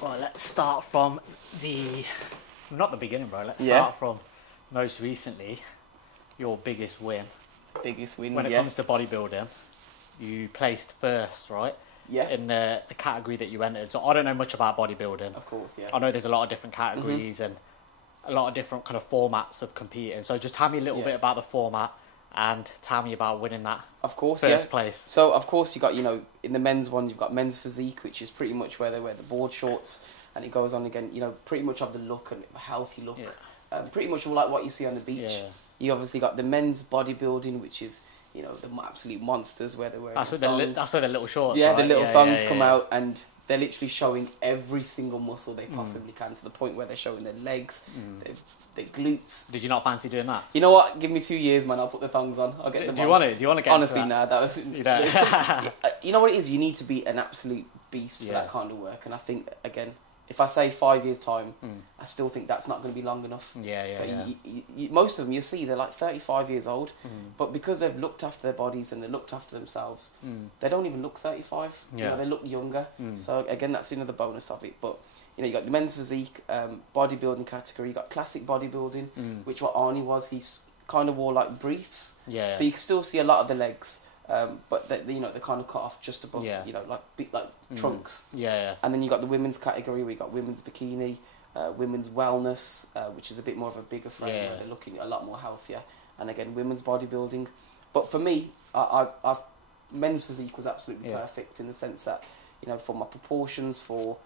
Well, let's start from not the beginning, bro. Let's Yeah. start from most recently, your biggest win. Biggest wins, When it yeah. comes to bodybuilding, you placed first, right? Yeah. In the category that you entered. So I don't know much about bodybuilding. Of course, yeah. I know there's a lot of different categories and a lot of different kind of formats of competing. So just tell me a little bit about the format and tell me about winning that Of course, first place. So, of course, you got, in the men's one, you've got men's physique, which is pretty much where they wear the board shorts, and it goes on again, pretty much of the look and a healthy look. Yeah. Pretty much like what you see on the beach. Yeah. You obviously got the men's bodybuilding, which is, the absolute monsters where they're wearing That's where the little shorts yeah, are, the right? little Yeah, thongs yeah, come yeah. out, and they're literally showing every single muscle they possibly can, to the point where they're showing their legs, their glutes. Did you not fancy doing that? You know what? Give me 2 years, man. I'll put the thongs on. I'll get them Do you on. want it? Do you want to get Honestly, into that? nah, that was. You don't? You know what it is? You need to be an absolute beast for that kind of work, and I think again, if I say 5 years time, I still think that's not going to be long enough. So most of them, you see, they're like 35 years old, but because they've looked after their bodies and they looked after themselves, they don't even look 35. They look younger. So again, that's another bonus of it. But you got the men's physique, bodybuilding category. You got classic bodybuilding, which what Arnie was. He's kind of wore like briefs. So you can still see a lot of the legs. But they're kind of cut off just above, like trunks. And then you got the women's category where you got women's bikini, women's wellness, which is a bit more of a bigger frame where they're looking a lot more healthier. And again, women's bodybuilding. But for me, I've men's physique was absolutely perfect in the sense that, for my proportions, for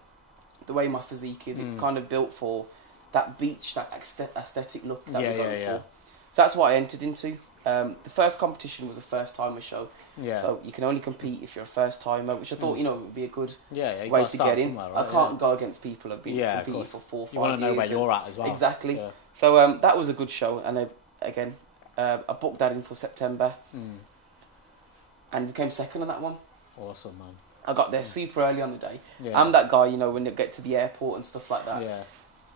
the way my physique is, it's kind of built for that beach, that aesthetic look that we're going for. So that's what I entered into. The first competition was a first timer show, so you can only compete if you're a first timer, which I thought would be a good way to get in. Right? I can't go against people who've been competing for 4 or 5 years. You want to know where you're at as well. Exactly. So that was a good show, and I booked that in for September, and became second on that one. Awesome, man. I got there super early on the day. I'm that guy, when you get to the airport and stuff like that.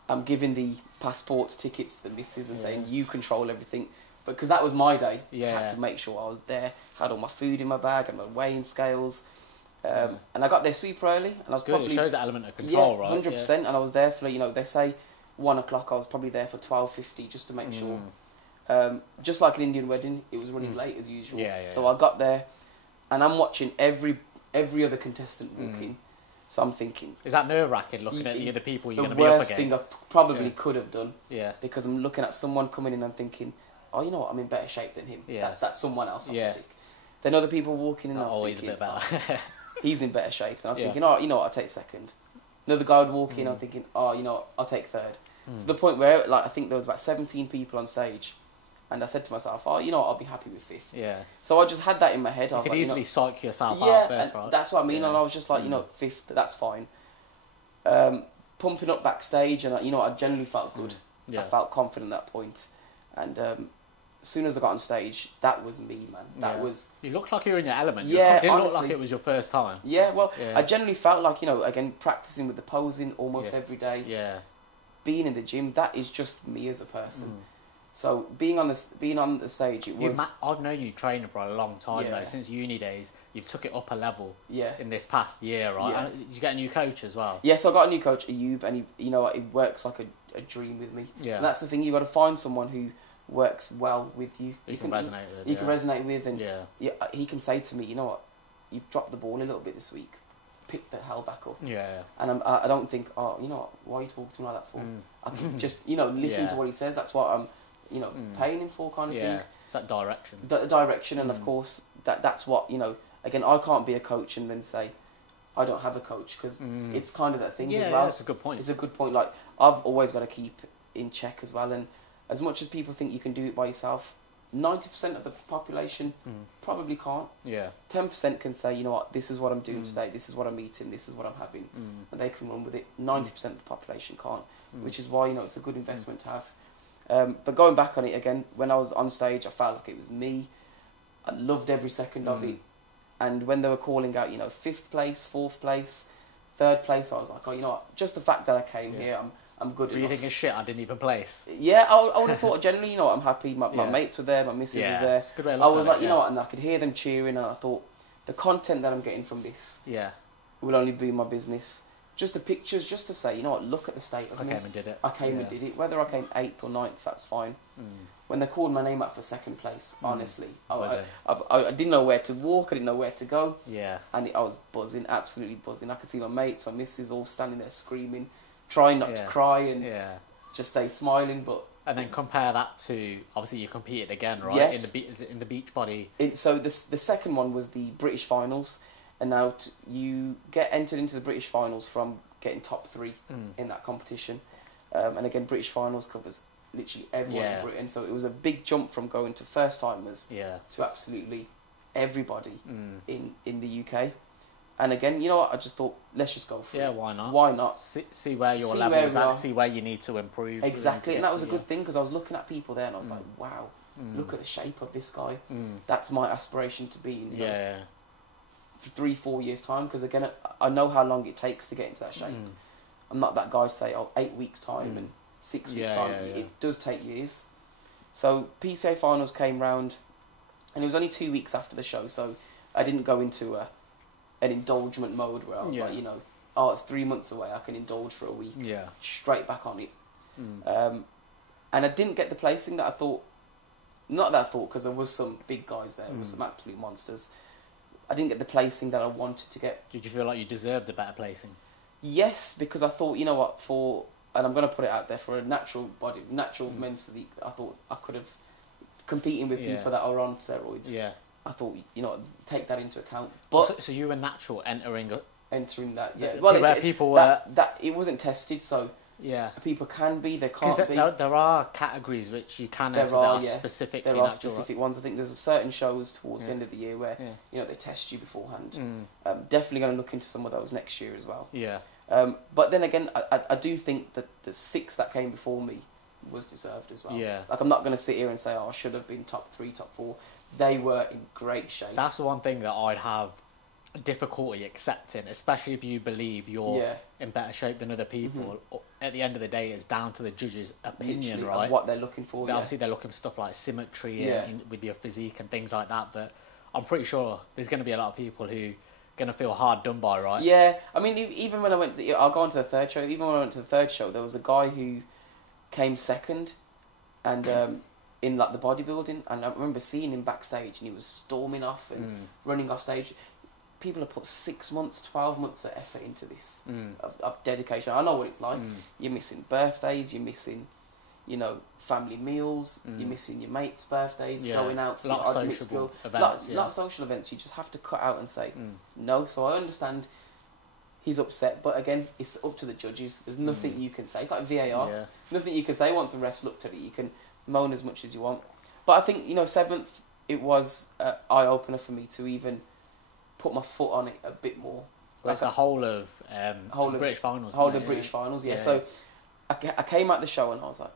I'm giving the passports, tickets to the missus and saying, you control everything. Because that was my day. I had to make sure I was there, had all my food in my bag and my weighing scales. And I got there super early. And I was good. It shows an element of control, right? 100%. And I was there for, they say 1 o'clock. I was probably there for 12:50 just to make sure. Just like an Indian wedding, it was running late as usual. So I got there and I'm watching every other contestant walking. So I'm thinking... Is that nerve-wracking, looking at the other people you're going to be The up worst against? thing I probably could have done. Because I'm looking at someone coming in and thinking... Oh, you know what? I'm in better shape than him. That's someone else. Then other people walking in, and I was thinking, a bit better. He's in better shape. And I was thinking, oh, you know what? I'll take second. Another guy would walk in, I'm thinking, oh, you know what? I'll take third. To the point where, I think there was about 17 people on stage, and I said to myself, oh, you know what? I'll be happy with fifth. So I just had that in my head. You could easily psych yourself out first, right? That's what I mean. And I was just like, fifth, that's fine. Pumping up backstage, and I generally felt good. I felt confident at that point. And as soon as I got on stage, that was me, man. That was... You looked like you were in your element. Yeah, it didn't honestly, look like it was your first time. Yeah, well, I generally felt like, again, practicing with the posing almost every day. Being in the gym, that is just me as a person. So being on the stage, it was... I've known you training for a long time, though. Since uni days, you took it up a level in this past year, right? Did you get a new coach as well? Yes, I got a new coach, Ayub, and he works like a dream with me. And that's the thing, you've got to find someone who works well with you. You can resonate with. You can resonate with, and he can say to me, you know what, you've dropped the ball a little bit this week. Pick the hell back up. And I don't think, oh, you know what, why are you talking to me like that for? I can just, listen to what he says. That's what I'm, paying him for, kind of thing. It's that direction. Direction, and of course, that's what, again, I can't be a coach and then say, I don't have a coach, because it's kind of that thing as well. That's a good point. It's a good point. Like, I've always got to keep in check as well, and as much as people think you can do it by yourself, 90% of the population probably can't. 10% can say, you know what, this is what I'm doing today, this is what I'm eating, this is what I'm having, and they can run with it. 90% of the population can't, which is why, it's a good investment to have. But going back on it again, when I was on stage, I felt like it was me. I loved every second of it. And when they were calling out, 5th place, 4th place, 3rd place, I was like, oh, you know what, just the fact that I came here, I'm good enough. Were you thinking, shit, I didn't even place? Yeah, I would have thought, generally, I'm happy. My mates were there, my missus was there. It's a good way of I was like, it, you know what, and I could hear them cheering, and I thought, the content that I'm getting from this will only be my business. just the pictures, just to say, you know what, look at the state of me. I came and did it. I came and did it. Whether I came 8th or 9th, that's fine. When they called my name out for 2nd place, honestly, I didn't know where to walk, I didn't know where to go. Yeah. And I was buzzing, absolutely buzzing. I could see my mates, my missus all standing there screaming, trying not to cry and just stay smiling. But and then compare that to, obviously you competed again, right? Yes. In the beach body. So the second one was the British finals, and now you get entered into the British finals from getting top 3 in that competition. And again, British finals covers literally everyone in Britain, so it was a big jump from going to first timers to absolutely everybody in the UK. And again, you know what, I just thought, let's just go for it. Yeah, why not? Why not? See where your level is at, see where you need to improve. Exactly, and that was a good thing, because I was looking at people there and I was like, wow, look at the shape of this guy. That's my aspiration to be in, you know, for 3-4 years' time, because again, I know how long it takes to get into that shape. I'm not that guy to say, 8 weeks' time and 6 weeks' time. It does take years. So PCA finals came round, and it was only 2 weeks after the show, so I didn't go into an indulgement mode where I was like, you know, it's 3 months away, I can indulge for a week. Straight back on it. And I didn't get the placing that I thought, not that I thought, because there was some big guys there, there was some absolute monsters. I didn't get the placing that I wanted to get. Did you feel like you deserved a better placing? Yes, because I thought, you know what, and I'm going to put it out there, for a natural body, natural men's physique, I thought I could have, competing with people that are on steroids, I thought, you know, take that into account. But so you were natural entering that, well, where people were that it wasn't tested, so people can be, they can't be. There are categories which you can enter that are specifically natural. There are specific ones. I think there's certain shows towards the end of the year where you know, they test you beforehand. Definitely going to look into some of those next year as well. But then again, I do think that the 6 that came before me was deserved as well. Like, I'm not going to sit here and say, I should have been top 3, top 4. They were in great shape. That's the one thing that I'd have difficulty accepting, especially if you believe you're in better shape than other people. At the end of the day, it's down to the judges' opinion, right? Of what they're looking for. Obviously, they're looking for stuff like symmetry with your physique and things like that. But I'm pretty sure there's going to be a lot of people who going to feel hard done by, right? Yeah, I mean, even when I went to, I'll go on to the third show. Even when I went to the third show, there was a guy who came second, and in like the bodybuilding, and I remember seeing him backstage, and he was storming off and running off stage. People have put 6 months, 12 months of effort into this, of dedication. I know what it's like. You're missing birthdays, you're missing, you know, family meals, you're missing your mates' birthdays, going out for a lot of social events. Lot of social events. You just have to cut out and say no. So I understand he's upset, but again, it's up to the judges. There's nothing you can say. It's like VAR. Nothing you can say. Once the refs looked at it, you can moan as much as you want. But I think, you know, 7th, it was an eye-opener for me to even put my foot on it a bit more. Well, it's the whole of British finals. British finals, So I came out the show and I was like,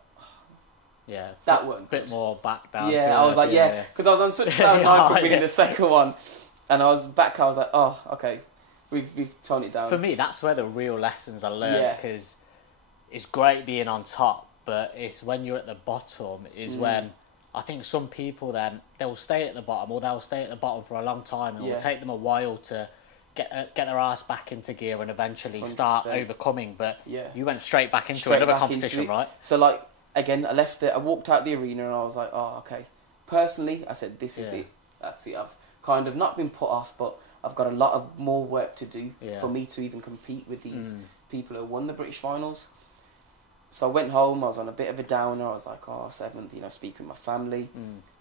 that weren't a bit more back down. I was like, because I was on such a bad line for winning the second one, and I was like, oh, okay, we've toned it down. For me, that's where the real lessons are learned, because it's great being on top, but it's when you're at the bottom is when I think some people then, they'll stay at the bottom, or they'll stay at the bottom for a long time, and it will take them a while to get their ass back into gear and eventually 100%. Start overcoming. But you went straight back into another competition, right? So, like, again, I walked out the arena and I was like, oh, okay. Personally, I said, this is it. That's it. I've kind of not been put off, but I've got a lot of more work to do for me to even compete with these people who won the British finals. So I went home, I was on a bit of a downer, I was like, 7th, you know, speaking with my family.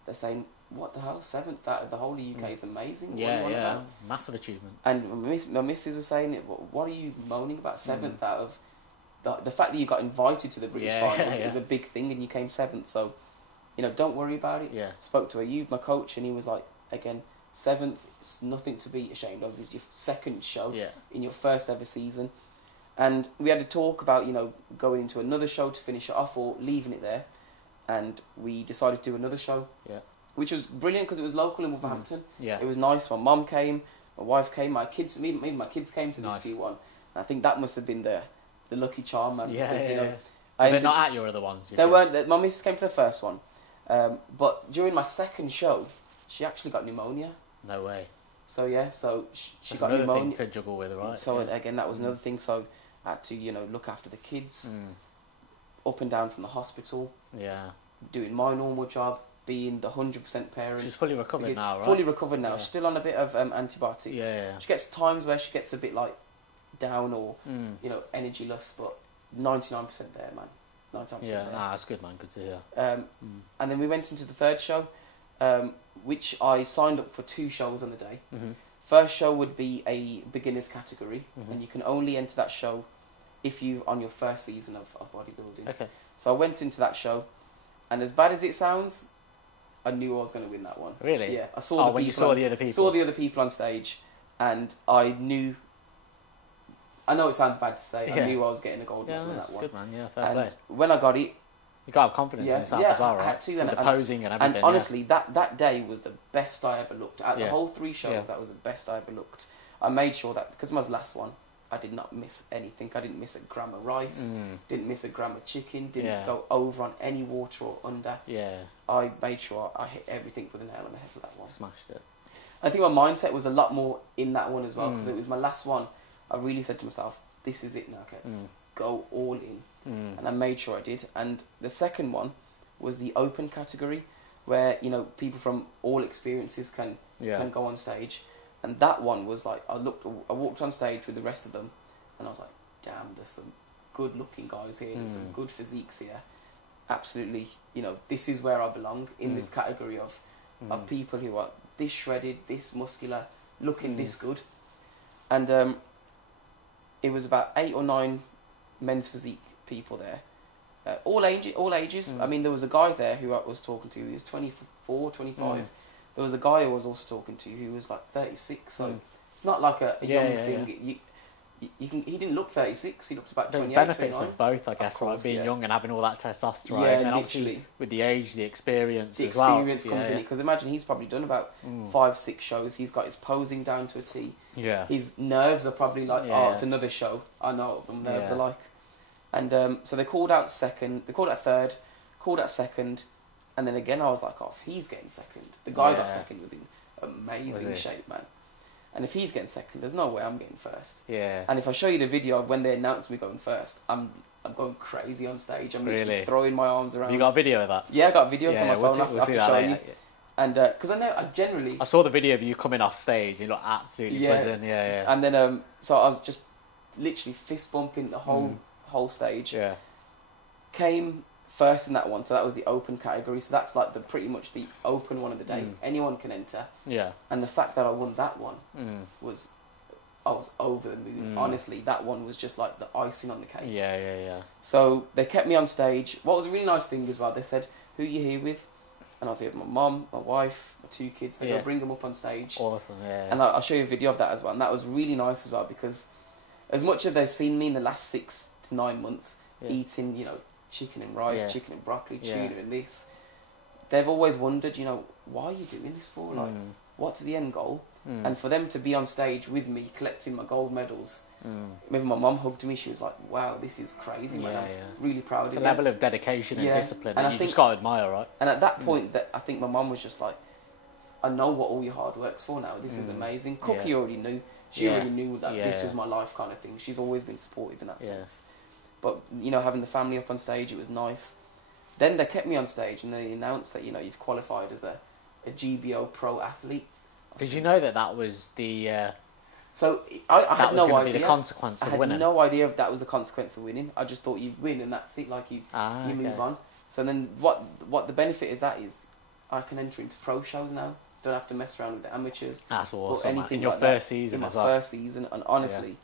They're saying, what the hell, 7th? The whole of UK is amazing. Massive achievement. And my missus was saying, what are you moaning about 7th out of... The fact that you got invited to the British finals is a big thing, and you came 7th, so, you know, don't worry about it. Spoke to Ayub, my coach, and he was like, again, 7th, it's nothing to be ashamed of. This is your second show in your first ever season. And we had to talk about, you know, going into another show to finish it off or leaving it there. And we decided to do another show, which was brilliant because it was local in Wolverhampton. It was nice. My mum came, my wife came, my kids came to this one. And I think that must have been the lucky charm, man. Because, you know, they're not at your other ones. They weren't. My missus came to the first one. But during my second show, she actually got pneumonia. No way. So, she got another pneumonia. Thing to juggle with, right? So, again, that was another thing. So, I had to, you know, look after the kids, up and down from the hospital. Yeah. Doing my normal job, being the 100% parent. She's fully recovered now, right? Fully recovered now. Yeah. She's still on a bit of antibiotics. Yeah. She gets times where she gets a bit like down or you know, energy loss, but 99% there, man. 99% yeah, there. that's good, man. Good to hear. And then we went into the third show, which I signed up for 2 shows on the day. First show would be a beginners category, and you can only enter that show if you're on your first season of bodybuilding. Okay. So I went into that show, and as bad as it sounds, I knew I was going to win that one. Really? Yeah. I saw when you saw the other people. Saw the other people on stage, and I knew. I know it sounds bad to say. I knew I was getting a gold medal in that one. Good, man. Yeah, fair play. When I got it, you got to have confidence in yourself as well, right? I had to, and the posing and everything. And honestly, that day was the best I ever looked. At the whole 3 shows, that was the best I ever looked. I made sure that, because it was my last one, I did not miss anything. I didn't miss a gram of rice, didn't miss a gram of chicken, didn't go over on any water or under. Yeah. I made sure I hit everything with a nail on the head for that one. Smashed it. I think my mindset was a lot more in that one as well, because it was my last one. I really said to myself, this is it now, Kets. Go all in. And I made sure I did. And the second one was the open category, where, you know, people from all experiences can go on stage. And that one was like, I walked on stage with the rest of them, and I was like, damn, there's some good looking guys here, there's some good physiques here. Absolutely, you know, this is where I belong, in this category of people who are this shredded, this muscular, looking this good. And it was about 8 or 9 men's physique people there. All ages. I mean, there was a guy there who I was talking to, he was 24, 25. There was a guy I was also talking to who was like 36, so it's not like a young thing. He didn't look 36, he looked about 28, There's benefits 29. of both, I guess, right? Being young and having all that testosterone. Yeah, and then obviously with the age, the experience as well. The experience comes in it, because imagine he's probably done about 5-6 shows, he's got his posing down to a T. Yeah. His nerves are probably like, it's another show. I know what them nerves are like. And so they called out second, they called out third, called out second, and then again I was like, if he's getting second. The guy got second was in amazing shape, man. And if he's getting second, there's no way I'm getting first. Yeah. And if I show you the video of when they announced me going first, I'm going crazy on stage. I'm literally throwing my arms around. Have you got a video of that? Yeah, I got videos on my phone. We'll see that later. And because I saw the video of you coming off stage. You look absolutely buzzing. Yeah. And then so I was just literally fist bumping the whole stage. Yeah. Came first in that one, so that was the open category. So that's like pretty much the open one of the day. Anyone can enter. Yeah. And the fact that I won that one was, I was over the moon. Honestly, that one was just like the icing on the cake. Yeah. So they kept me on stage. What was a really nice thing as well, they said, "Who are you here with?" And I was here with my mum, my wife, my 2 kids. They go bring them up on stage. Awesome. Yeah. And I'll show you a video of that as well. And that was really nice as well, because as much as they've seen me in the last 6 to 9 months eating, you know, chicken and rice, chicken and broccoli, tuna and this, they've always wondered, you know, why are you doing this for? Like, what's the end goal? And for them to be on stage with me collecting my gold medals, maybe my mum hugged me, she was like, wow, this is crazy, man. I'm really proud of you. It's a level of dedication and discipline that you just got to admire, right? And at that point, I think my mum was just like, I know what all your hard work's for now, this is amazing. Cookie already knew. She already knew that this was my life kind of thing. She's always been supportive in that sense. But, you know, having the family up on stage, it was nice. Then they kept me on stage and they announced that, you know, you've qualified as a GBO pro athlete. Did you know that was the... So I had no idea. Be the consequence of winning. I had no idea if that was the consequence of winning. I just thought you'd win and that's it, like you move on. So then what the benefit is that is I can enter into pro shows now. Don't have to mess around with the amateurs. That's awesome, in your first season as well. In my first season, and honestly.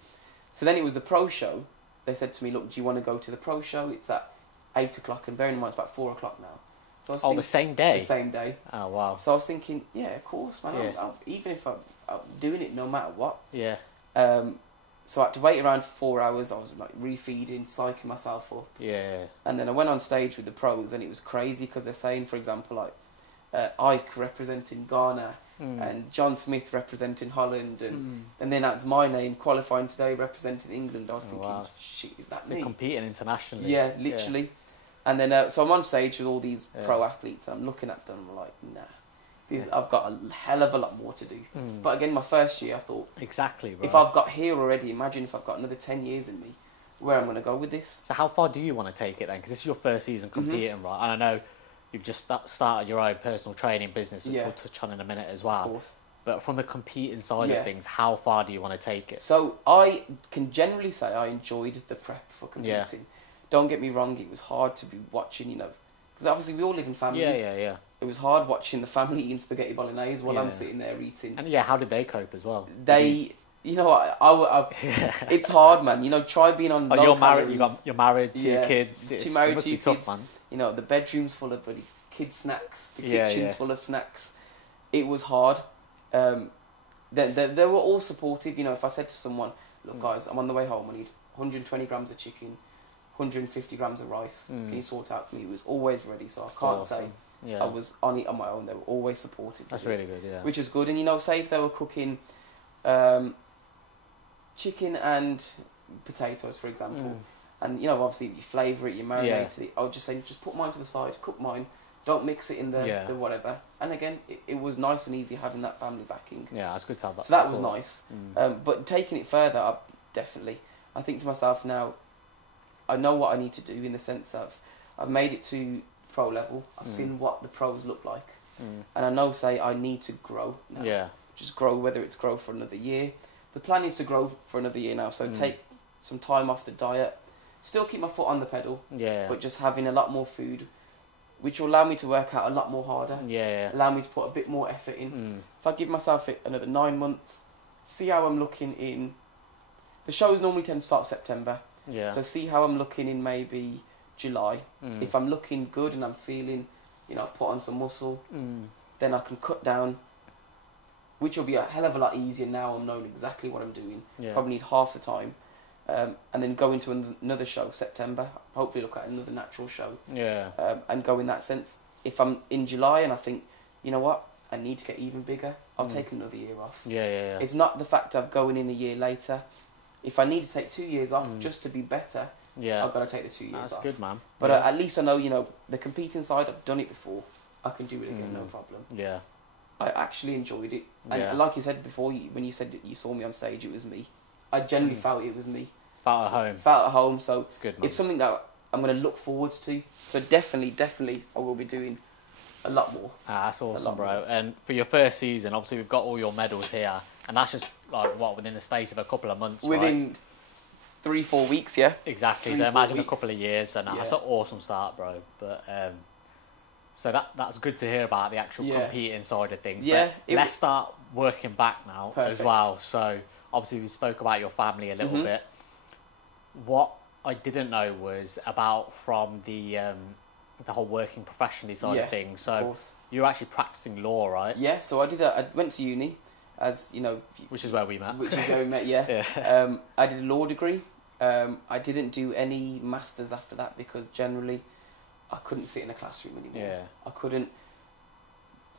So then it was the pro show. They said to me, look, do you want to go to the pro show? It's at 8 o'clock, and bearing in mind it's about 4 o'clock now. So I was thinking, the same day? The same day. Oh, wow. So I was thinking, yeah, of course, man. Yeah. Even if I'm doing it no matter what. Yeah. So I had to wait around for 4 hours. I was like refeeding, psyching myself up. Yeah. And then I went on stage with the pros, and it was crazy because they're saying, for example, like Ike representing Ghana, and John Smith representing Holland, and then that's my name qualifying today representing England. I was thinking, shit, is that me? Competing internationally. Yeah, literally. Yeah. And then so I'm on stage with all these pro athletes, and I'm looking at them, I'm like, nah, I've got a hell of a lot more to do. But again, my first year, I thought, exactly, right. If I've got here already, imagine if I've got another 10 years in me. where I'm going to go with this. So how far do you want to take it then? Because this is your first season competing, right? And I know you've just started your own personal training business, which we'll touch on in a minute as well. Of course. But from the competing side of things, how far do you want to take it? So I can generally say I enjoyed the prep for competing. Yeah. Don't get me wrong, it was hard to be watching, you know, because obviously we all live in families. Yeah. It was hard watching the family eating spaghetti bolognese while I'm sitting there eating. And how did they cope as well? You know, I it's hard, man. You know, try being on. You're married. You're married. Two kids. Two married, two tough, kids. Man. You know, the bedroom's full of bloody kid snacks. The kitchen's full of snacks. It was hard. They were all supportive. You know, if I said to someone, "Look, guys, I'm on the way home. I need 120 grams of chicken, 150 grams of rice. Can you sort out for me?" It was always ready. So I can't say I was on it on my own. They were always supportive. That's really good. Yeah. Which is good. And you know, say if they were cooking. Chicken and potatoes, for example, and you know, obviously you flavour it, you marinate it. I would just say, just put mine to the side, cook mine, don't mix it in the whatever. And again, it was nice and easy having that family backing. Yeah, it's good to have that. So that was nice. But taking it further, I think to myself now, I know what I need to do in the sense of I've made it to pro level. I've seen what the pros look like, and I know, say, I need to grow now. Yeah. Just grow, whether it's grow for another year. The plan is to grow for another year now, so take some time off the diet, still keep my foot on the pedal, but just having a lot more food, which will allow me to work out a lot more harder, allow me to put a bit more effort in. If I give myself another 9 months, see how I'm looking in... The shows normally tend to start September, so see how I'm looking in maybe July. If I'm looking good and I'm feeling, you know, I've put on some muscle, then I can cut down, which will be a hell of a lot easier now I'm knowing exactly what I'm doing. Probably need half the time. And then go into another show, September. Hopefully look at another natural show. And go in that sense. If I'm in July and I think, you know what, I need to get even bigger, I'll take another year off. It's not the fact of going in a year later. If I need to take 2 years off just to be better, I've got to take the 2 years off. That's good, man. But at least I know, you know, the competing side, I've done it before. I can do it again, no problem. I actually enjoyed it. And like you said before, when you said that you saw me on stage, it was me. I genuinely felt it was me. Felt at home. Felt at home, so it's good, man. It's something that I'm going to look forward to. So definitely, I will be doing a lot more. That's awesome, bro. More. And for your first season, obviously we've got all your medals here. And that's just, like, what, within the space of a couple of months, Within 3-4 weeks, yeah. Exactly. So imagine a couple of years. And that's an awesome start, bro. But... So that's good to hear about the actual competing side of things. Yeah. But let's start working back now as well. So obviously we spoke about your family a little bit. What I didn't know was about from the whole working professionally side of things. So you're actually practicing law, right? Yeah. So I went to uni, as you know, which is where we met. Yeah. I did a law degree. I didn't do any masters after that because generally I couldn't sit in a classroom anymore. I couldn't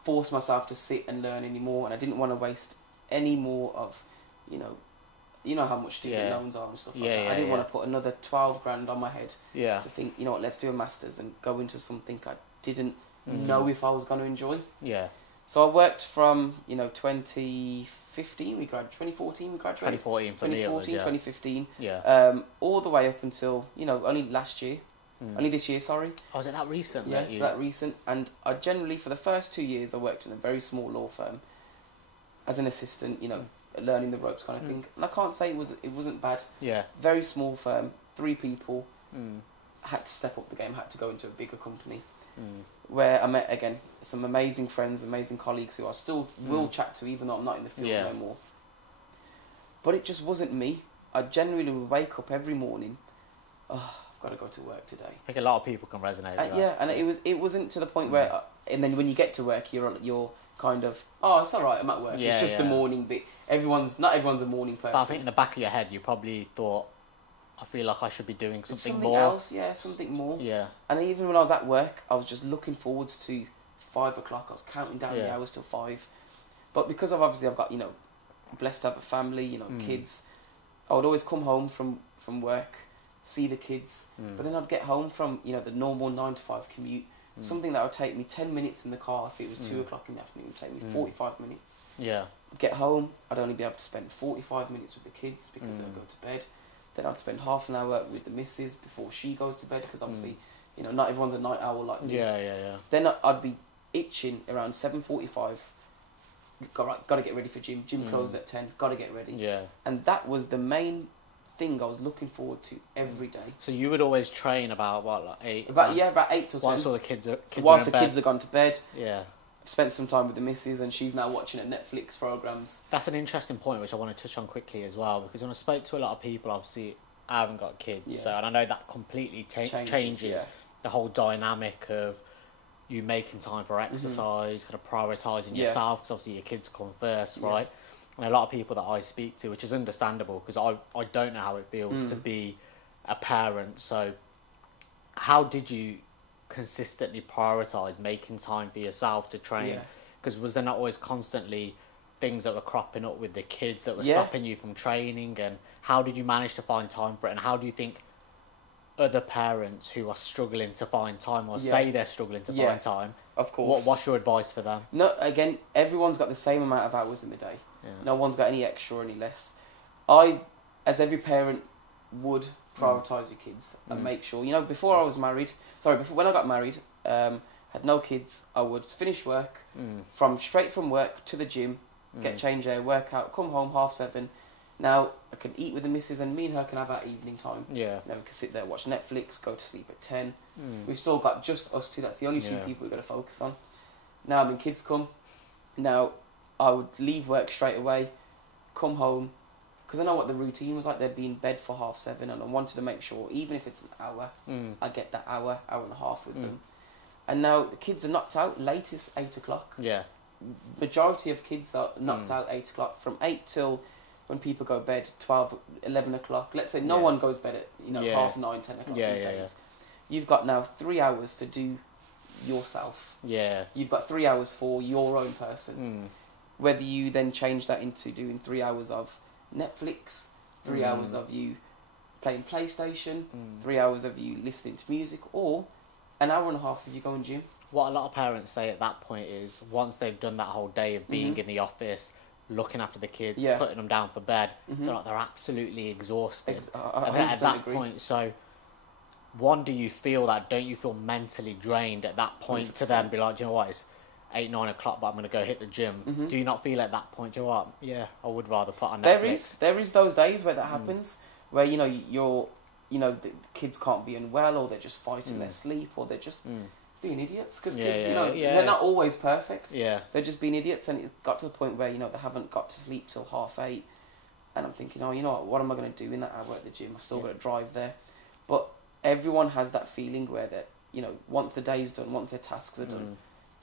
force myself to sit and learn anymore, and I didn't want to waste any more of, you know how much student loans are and stuff like that. I didn't want to put another 12 grand on my head to think, you know what, let's do a masters and go into something I didn't know if I was going to enjoy. So I worked from 2015 we graduated, 2014 we graduated. 2014 for me it was, 2015. All the way up until only last year. Only this year, sorry. Oh, is it that recent? Yeah, it's that recent. And I generally, for the first 2 years, I worked in a very small law firm as an assistant, learning the ropes kind of thing. And I can't say it wasn't bad. Very small firm, 3 people. Had to step up the game, had to go into a bigger company. Where I met, again, some amazing friends, amazing colleagues who I still will chat to, even though I'm not in the field no more. But it just wasn't me. I genuinely would wake up every morning, I've got to go to work today. I think a lot of people can resonate with that. Yeah, and it wasn't to the point where... and then when you get to work, you're kind of... Oh, it's all right, I'm at work. It's just the morning bit. Not everyone's a morning person. But I think in the back of your head, you probably thought, I feel like I should be doing something more. Something else, something more. Yeah. And even when I was at work, I was just looking forward to 5 o'clock. I was counting down the hours till 5. But because I've got, blessed to have a family, kids, I would always come home from work, see the kids, but then I'd get home from the normal 9 to 5 commute, something that would take me 10 minutes in the car. If it was 2 o'clock in the afternoon, it would take me 45 minutes. Get home, I'd only be able to spend 45 minutes with the kids because they'd go to bed, Then I'd spend half an hour with the missus before she goes to bed, because obviously, you know, not everyone's a night owl like me. Yeah. Then I'd be itching around 7:45. Got to get ready for gym. Gym closes at 10. Got to get ready. Yeah. And that was the main thing I was looking forward to every day. So you would always train about what, like 8? About 8 till 10. Once all the kids are Once in the bed. kids have gone to bed. Yeah. I've spent some time with the missus, and she's now watching at Netflix programs. That's an interesting point, which I want to touch on quickly as well, because when I spoke to a lot of people, obviously I haven't got kids, so, and I know that completely changes the whole dynamic of you making time for exercise, kind of prioritising yourself, because obviously your kids come first, right? And a lot of people that I speak to, which is understandable, because I don't know how it feels to be a parent. So how did you consistently prioritise making time for yourself to train? Because was there not always constantly things that were cropping up with the kids that were stopping you from training? And how did you manage to find time for it? And how do you think other parents who are struggling to find time, or say they're struggling to find time, of course, what's your advice for them? No, again, everyone's got the same amount of hours in the day. No one's got any extra or any less. I, as every parent would, prioritise your kids and make sure, you know, before when I got married, had no kids, I would finish work, straight from work to the gym, get change air, work out, come home 7:30. Now I can eat with the missus, and me and her can have our evening time. Yeah. You know, we can sit there, watch Netflix, go to sleep at 10. We've still got just us two. That's the only two people we've got to focus on. Now when kids come, now I would leave work straight away, come home, because I know what the routine was like. They'd be in bed for 7:30, and I wanted to make sure, even if it's an hour, I get that hour and a half with them. And now the kids are knocked out, latest 8 o'clock. Yeah. Majority of kids are knocked out 8 o'clock, from 8 till when people go to bed, 12, 11 o'clock. Let's say no one goes to bed at 9:30, 10 o'clock these days. You've got now 3 hours to do yourself. Yeah. You've got 3 hours for your own person. Whether you then change that into doing 3 hours of Netflix, 3 hours of you playing PlayStation, 3 hours of you listening to music, or an hour and a half if you go in gym. What a lot of parents say at that point is, once they've done that whole day of being in the office, looking after the kids, putting them down for bed, they're absolutely exhausted. And then at that point, so one, do you feel that? Don't you feel mentally drained at that point 100%. To then be like, do you know what, it's 8, 9 o'clock, but I'm going to go hit the gym? Do you not feel at that point, do you know what, yeah, I would rather put on Netflix? There is those days where that happens, where, you know, the kids can't be unwell, or they're just fighting their sleep, or they're just being idiots, because kids, they're not always perfect. Yeah. They're just being idiots, and it got to the point where, you know, they haven't got to sleep till 8:30, and I'm thinking, oh, you know what am I going to do in that hour at the gym? I've still got to drive there. But everyone has that feeling where that, you know, once the day's done, once their tasks are done,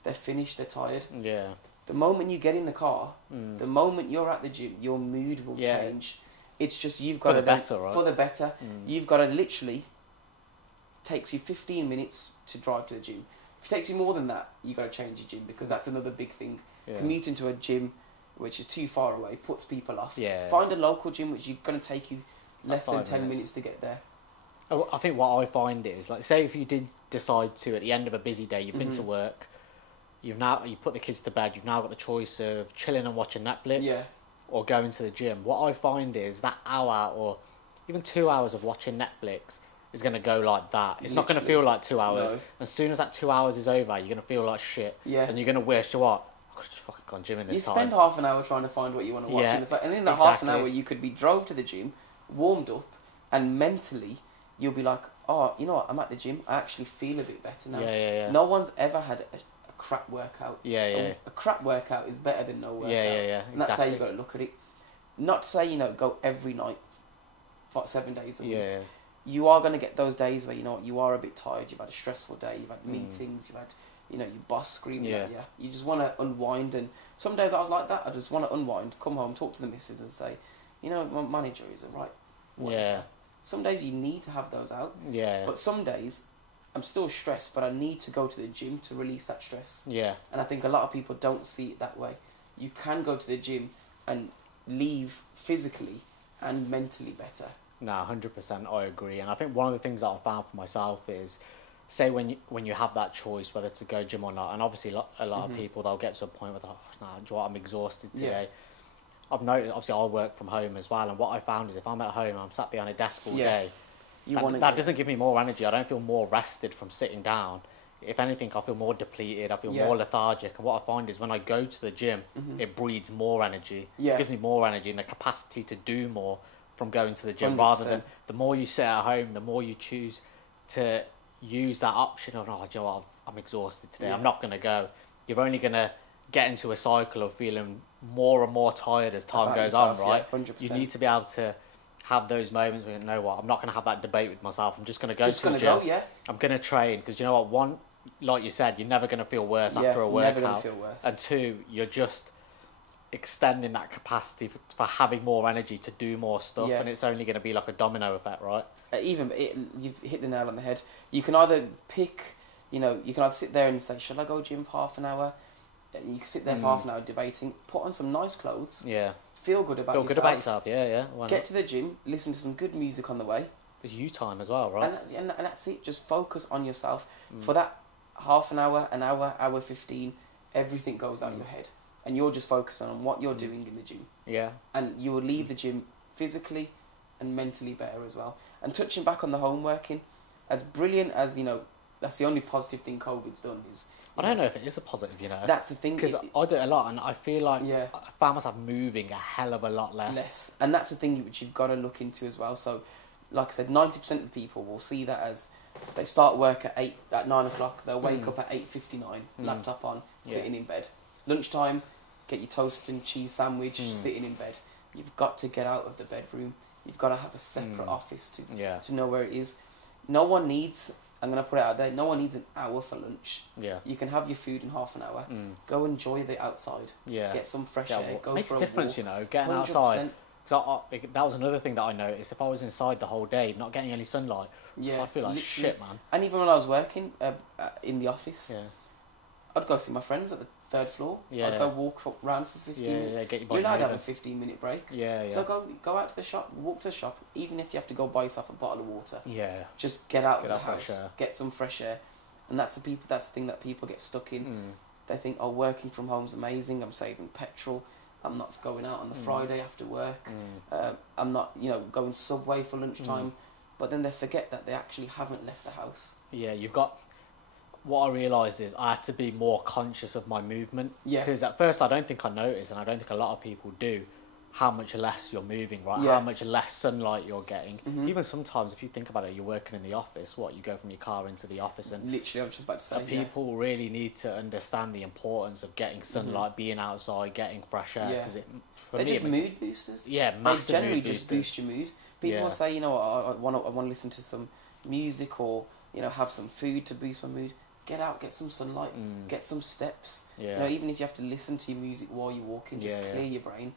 they're finished, they're tired. Yeah. The moment you get in the car, the moment you're at the gym, your mood will change. It's just you've got for the better, right? For the better. You've got to literally, takes you 15 minutes to drive to the gym. If it takes you more than that, you've got to change your gym, because that's another big thing. Yeah. Commuting to a gym which is too far away puts people off. Yeah. Find a local gym which is going to take you less than 10 minutes to get there. I think what I find is, like, say if you did decide to, at the end of a busy day, you've been to work, you've put the kids to bed, you've now got the choice of chilling and watching Netflix or going to the gym. What I find is that hour or even 2 hours of watching Netflix is going to go like that. It's not going to feel like 2 hours. No. As soon as that 2 hours is over, you're going to feel like shit. Yeah. And you're going to wish, you know what, I could have just fucking gone gym in this time. You spend half an hour trying to find what you want to watch. And in that half an hour, you could be drove to the gym, warmed up, and mentally, you'll be like, oh, you know what, I'm at the gym, I actually feel a bit better now. No one's ever had a crap workout. A crap workout is better than no workout. And that's how you got to look at it. Not to say, you know, go every night, 7 days a week. You are going to get those days where, you know what, you are a bit tired, you've had a stressful day, you've had meetings, you've had, you know, your boss screaming at you. You just want to unwind, and some days I was like that. I just want to unwind, come home, talk to the missus and say, you know, my manager is a right whatever. Yeah. Some days you need to have those out. Yeah. But some days I'm still stressed, but I need to go to the gym to release that stress. Yeah. And I think a lot of people don't see it that way. You can go to the gym and leave physically and mentally better. No, 100%, I agree. And I think one of the things that I found for myself is, say when you have that choice whether to go gym or not, and obviously a lot of people, they'll get to a point where they're like, oh, nah, do you know what, I'm exhausted today. I've noticed, obviously I work from home as well, and what I found is if I'm at home and I'm sat behind a desk all day, that doesn't give me more energy. I don't feel more rested from sitting down. If anything, I feel more depleted, I feel more lethargic, and what I find is when I go to the gym, it breeds more energy. It gives me more energy and the capacity to do more from going to the gym, 100%. rather than the more you sit at home, the more you choose to use that option of, oh, do you know what, I'm exhausted today, I'm not going to go. You're only going to get into a cycle of feeling more and more tired as time goes on, right? 100%. You need to be able to have those moments where, you know what, I'm not going to have that debate with myself. I'm just going to go to the gym. I'm going to train, because you know what, one, like you said, you're never going to feel worse after a workout. Never going to feel worse. And two, you're just extending that capacity for having more energy to do more stuff, and it's only going to be like a domino effect, right? You've hit the nail on the head. You can either pick, you can either sit there and say, shall I go gym for half an hour? You can sit there for half an hour debating, put on some nice clothes, feel good about yourself. Why get not? to the gym, listen to some good music on the way. It's you time as well, right? And that's it. Just focus on yourself. For that half an hour, hour 15, everything goes out of your head. And you're just focusing on what you're doing in the gym. Yeah. And you will leave the gym physically and mentally better as well. And touching back on the home working, as brilliant as, that's the only positive thing COVID's done is... I don't know if it is a positive, That's the thing. Because I do it a lot, and I feel like I found myself moving a hell of a lot less. And that's the thing which you've got to look into as well. So, like I said, 90% of the people will see that as they start work at 9 o'clock, they'll wake up at 8:59, laptop on, sitting in bed. Lunchtime, get your toast and cheese sandwich, sitting in bed. You've got to get out of the bedroom. You've got to have a separate office to know where it is. No one needs... I'm going to put it out there, no one needs an hour for lunch. Yeah. You can have your food in half an hour. Go enjoy the outside. Yeah. Get some fresh air. Go makes for a difference, walk. Getting 100%. Outside. Because that was another thing that I noticed. If I was inside the whole day, not getting any sunlight, I'd feel like shit, man. And even when I was working in the office, I'd go see my friends at the third floor. I'd go walk around for 15 minutes. Get your body You're allowed to have a 15-minute break. Yeah. So go out to the shop, walk to the shop, even if you have to go buy yourself a bottle of water. Yeah. Just get out of the house, get some fresh air. And that's the thing that people get stuck in. They think, oh, working from home's amazing, I'm saving petrol, I'm not going out on the Friday after work, I'm not, going Subway for lunchtime. But then they forget that they actually haven't left the house. Yeah, what I realised is I had to be more conscious of my movement. Yeah. Because at first I don't think I noticed, and I don't think a lot of people do, how much less you're moving, right? Yeah. How much less sunlight you're getting. Even sometimes, if you think about it, you're working in the office, you go from your car into the office, and... Literally, I was just about to say, people really need to understand the importance of getting sunlight, being outside, getting fresh air. Yeah. They're just mood boosters. Yeah, massive They generally mood just boost your mood. People will say, I want to listen to some music, or, have some food to boost my mood. Get out, get some sunlight, get some steps. Yeah. Even if you have to listen to your music while you're walking, just clear your brain.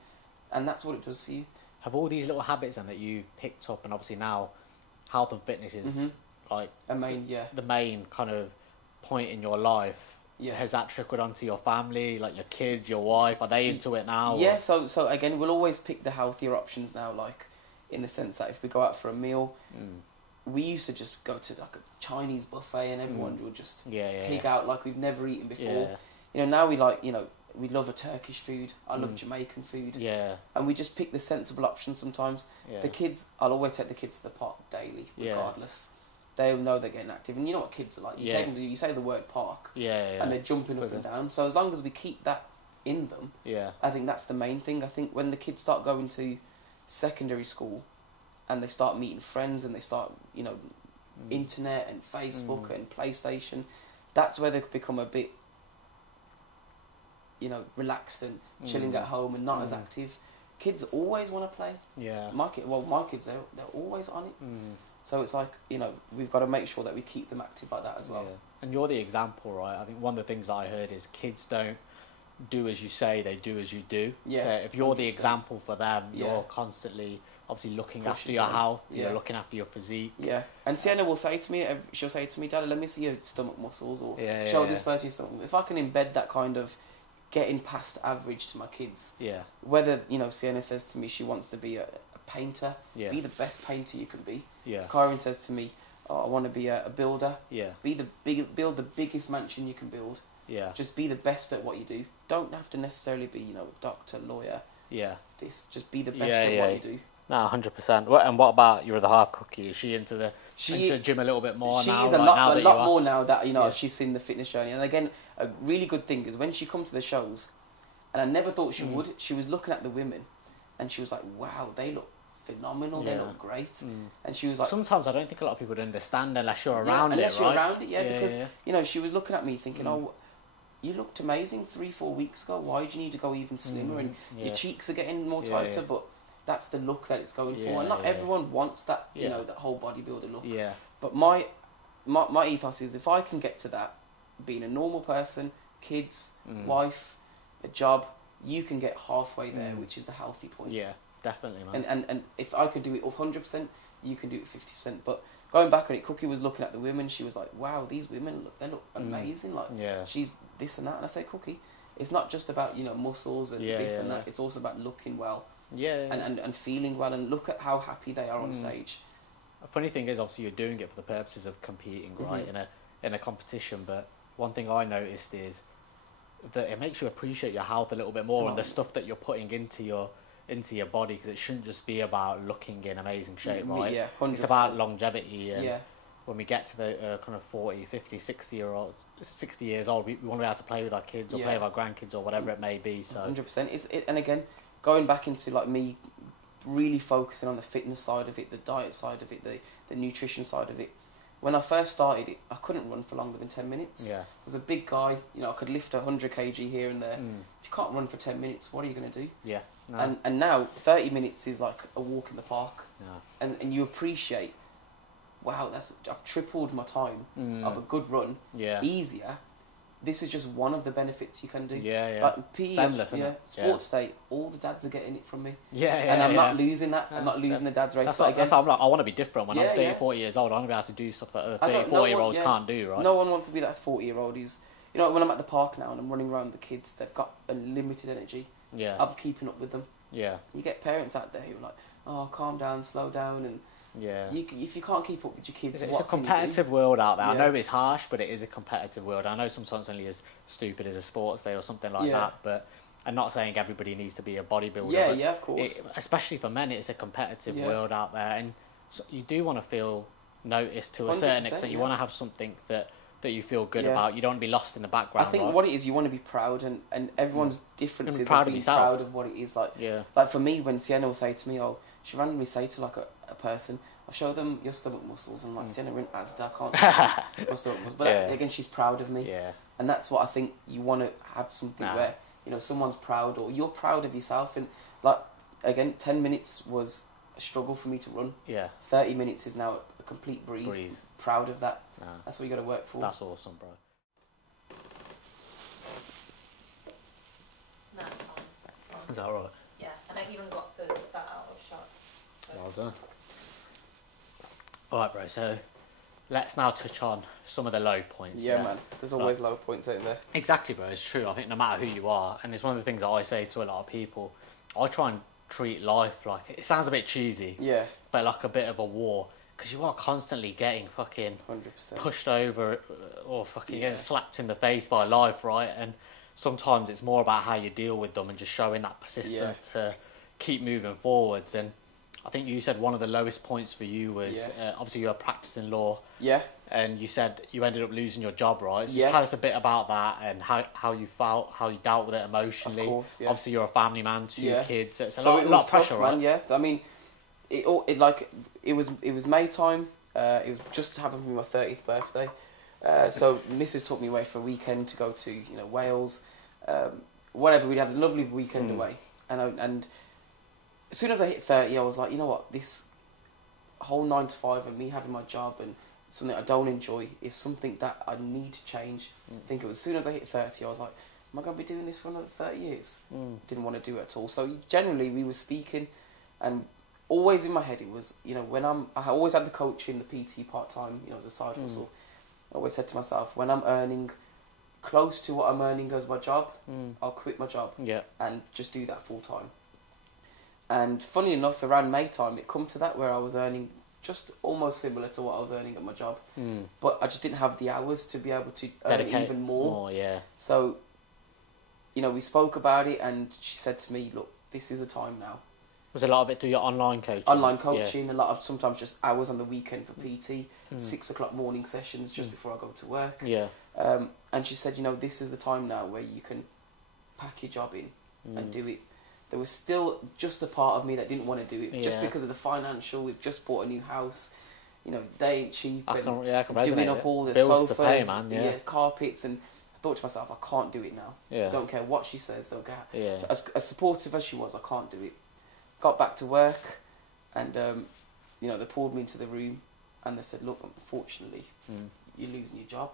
And that's what it does for you. Have all these little habits then that you picked up, and obviously now health and fitness is like the main kind of point in your life. Yeah. Has that trickled onto your family, like your kids, your wife? Are they into it now? Yeah, so again, we'll always pick the healthier options now, like in the sense that if we go out for a meal, we used to just go to like a Chinese buffet and everyone would just pig out like we've never eaten before. Yeah. Now we we love a Turkish food. I love Jamaican food. Yeah. And we just pick the sensible options sometimes. Yeah. The kids, I'll always take the kids to the park daily, regardless. They'll know they're getting active. And you know what kids are like. You take them you say the word park. And they're jumping up and down. So as long as we keep that in them, I think that's the main thing. I think when the kids start going to secondary school and they start meeting friends and they start, internet and Facebook and PlayStation, that's where they become a bit, relaxed and chilling at home and not as active. Kids always want to play. Yeah. My kids, they're always on it. So it's like, we've got to make sure that we keep them active like that as well. Yeah. And you're the example, right? I think one of the things that I heard is kids don't do as you say, they do as you do. Yeah. So if you're 100%. The example for them, you're constantly obviously looking after your health, you're looking after your physique. Yeah. And Sienna will say to me, Dad, let me see your stomach muscles, or show this person your stomach. If I can embed that kind of getting past average to my kids, whether, Sienna says to me she wants to be a painter, be the best painter you can be. Yeah. If Karen says to me, I want to be a builder, build the biggest mansion you can build. Yeah. Just be the best at what you do. Don't have to necessarily be, doctor, lawyer. this. Just be the best at what you do. No, 100%. And what about your other half, Cookie? Is she into the gym a little bit more now? She's a lot more now that she's seen the fitness journey. And again, a really good thing is when she comes to the shows, and I never thought she would. She was looking at the women, and she was like, "Wow, they look phenomenal. They look great." And she was like, sometimes I don't think a lot of people would understand unless you're around it, right? Unless you're around it, because she was looking at me thinking, "Oh, you looked amazing 3-4 weeks ago. Why do you need to go even slimmer? And your cheeks are getting more tighter." But that's the look that it's going for, and not everyone wants that. You know, that whole bodybuilder look. Yeah. But my ethos is, if I can get to that, being a normal person, kids, wife, a job, you can get halfway there, which is the healthy point. Yeah, definitely, man. And if I could do it 100%, you can do it 50%. But going back on it, Cookie was looking at the women. She was like, "Wow, these women they look amazing. Like, she's this and that." And I say, "Cookie, it's not just about muscles and this and that. It's also about looking well." And feeling well, and look at how happy they are on stage. A funny thing is, obviously, you're doing it for the purposes of competing, right, in a competition. But one thing I noticed is that it makes you appreciate your health a little bit more and the stuff that you're putting into your body, because it shouldn't just be about looking in amazing shape, right? Yeah, 100%. It's about longevity. And when we get to the kind of 40, 50, 60 years old, we want to be able to play with our kids or play with our grandkids or whatever it may be. So 100%. And again, going back into like me really focusing on the fitness side of it, the diet side of it, the nutrition side of it. When I first started it, I couldn't run for longer than 10 minutes. I was a big guy, I could lift 100 kg here and there. If you can't run for 10 minutes, what are you going to do? And now 30 minutes is like a walk in the park. And you appreciate, wow, I've tripled my time of a good run, easier. This is just one of the benefits you can do. Like PE, sports day, all the dads are getting it from me. And I'm not losing that. I'm not losing the dad's race. That's how I'm like, I want to be different. When I'm 30, 40 years old, I want to be able to do stuff that other 30, 40-year-olds can't do, right? No one wants to be that 40-year-old who's... when I'm at the park now and I'm running around with the kids, they've got unlimited energy. I'm keeping up with them. You get parents out there who are like, "Oh, calm down, slow down," and if you can't keep up with your kids, it's a competitive world out there. I know it's harsh, but it is a competitive world. I know sometimes only as stupid as a sports day or something like that, but I'm not saying everybody needs to be a bodybuilder. Of course. Especially for men, it's a competitive world out there, and so you do want to feel noticed to a certain extent. You want to have something that you feel good about. You don't want to be lost in the background. I think what it is, you want to be proud, and everyone's differences proud of being proud of what it is. Like, like for me, when Sienna will say to me, she randomly say to like a person, I'll show them your stomach muscles, and like, Sienna, we're in Asda, I can't my stomach muscles. But again, she's proud of me. And that's what I think you want to have, something where, someone's proud, or you're proud of yourself. And like, again, 10 minutes was a struggle for me to run. 30 minutes is now a complete breeze. Proud of that. That's what you got to work for. That's awesome, bro. No, it's fine. Is that alright? Yeah, and I even got that out of shot. So. Well done. Alright, bro, so let's now touch on some of the low points. Yeah, man. There's always low points out there. Exactly, bro. It's true. I think no matter who you are, and it's one of the things that I say to a lot of people, I try and treat life like, it sounds a bit cheesy, but like a bit of a war. Because you are constantly getting fucking 100%. pushed over or fucking getting slapped in the face by life, right? And sometimes it's more about how you deal with them and just showing that persistence to keep moving forwards. And I think you said one of the lowest points for you was obviously you were practicing law. And you said you ended up losing your job, right? So just tell us a bit about that and how you felt, how you dealt with it emotionally. Of course, Obviously you're a family man, 2 kids. It's a lot of pressure, tough, right? Man, I mean, it was May time. It was just happened for my 30th birthday. So Mrs. took me away for a weekend to go to Wales, whatever. We had a lovely weekend away, and as soon as I hit 30, I was like, you know what, this whole 9 to 5 and me having my job and something I don't enjoy is something that I need to change. I think it was as soon as I hit 30, I was like, am I going to be doing this for another 30 years? Didn't want to do it at all. So generally, we were speaking, and always in my head it was, I always had the coaching, the PT part-time, as a side hustle. I always said to myself, when I'm earning close to what I'm earning as my job, I'll quit my job and just do that full-time. And funny enough, around May time, it come to that where I was earning just almost similar to what I was earning at my job. But I just didn't have the hours to be able to earn even more. So, we spoke about it, and she said to me, look, this is a time now. Was a lot of it through your online coaching? Online coaching, a lot of sometimes just hours on the weekend for PT, 6 o'clock morning sessions just before I go to work. Yeah. And she said, this is the time now where you can pack your job in and do it. There was still just a part of me that didn't want to do it, just because of the financial. We've just bought a new house. They ain't cheap. I can doing up all the bills sofas, to pay, man. Yeah. Carpets, and I thought to myself, I can't do it now. Yeah. I don't care what she says. Don't care. Yeah. As supportive as she was, I can't do it. Got back to work, and they pulled me into the room, and they said, "Look, unfortunately, you're losing your job."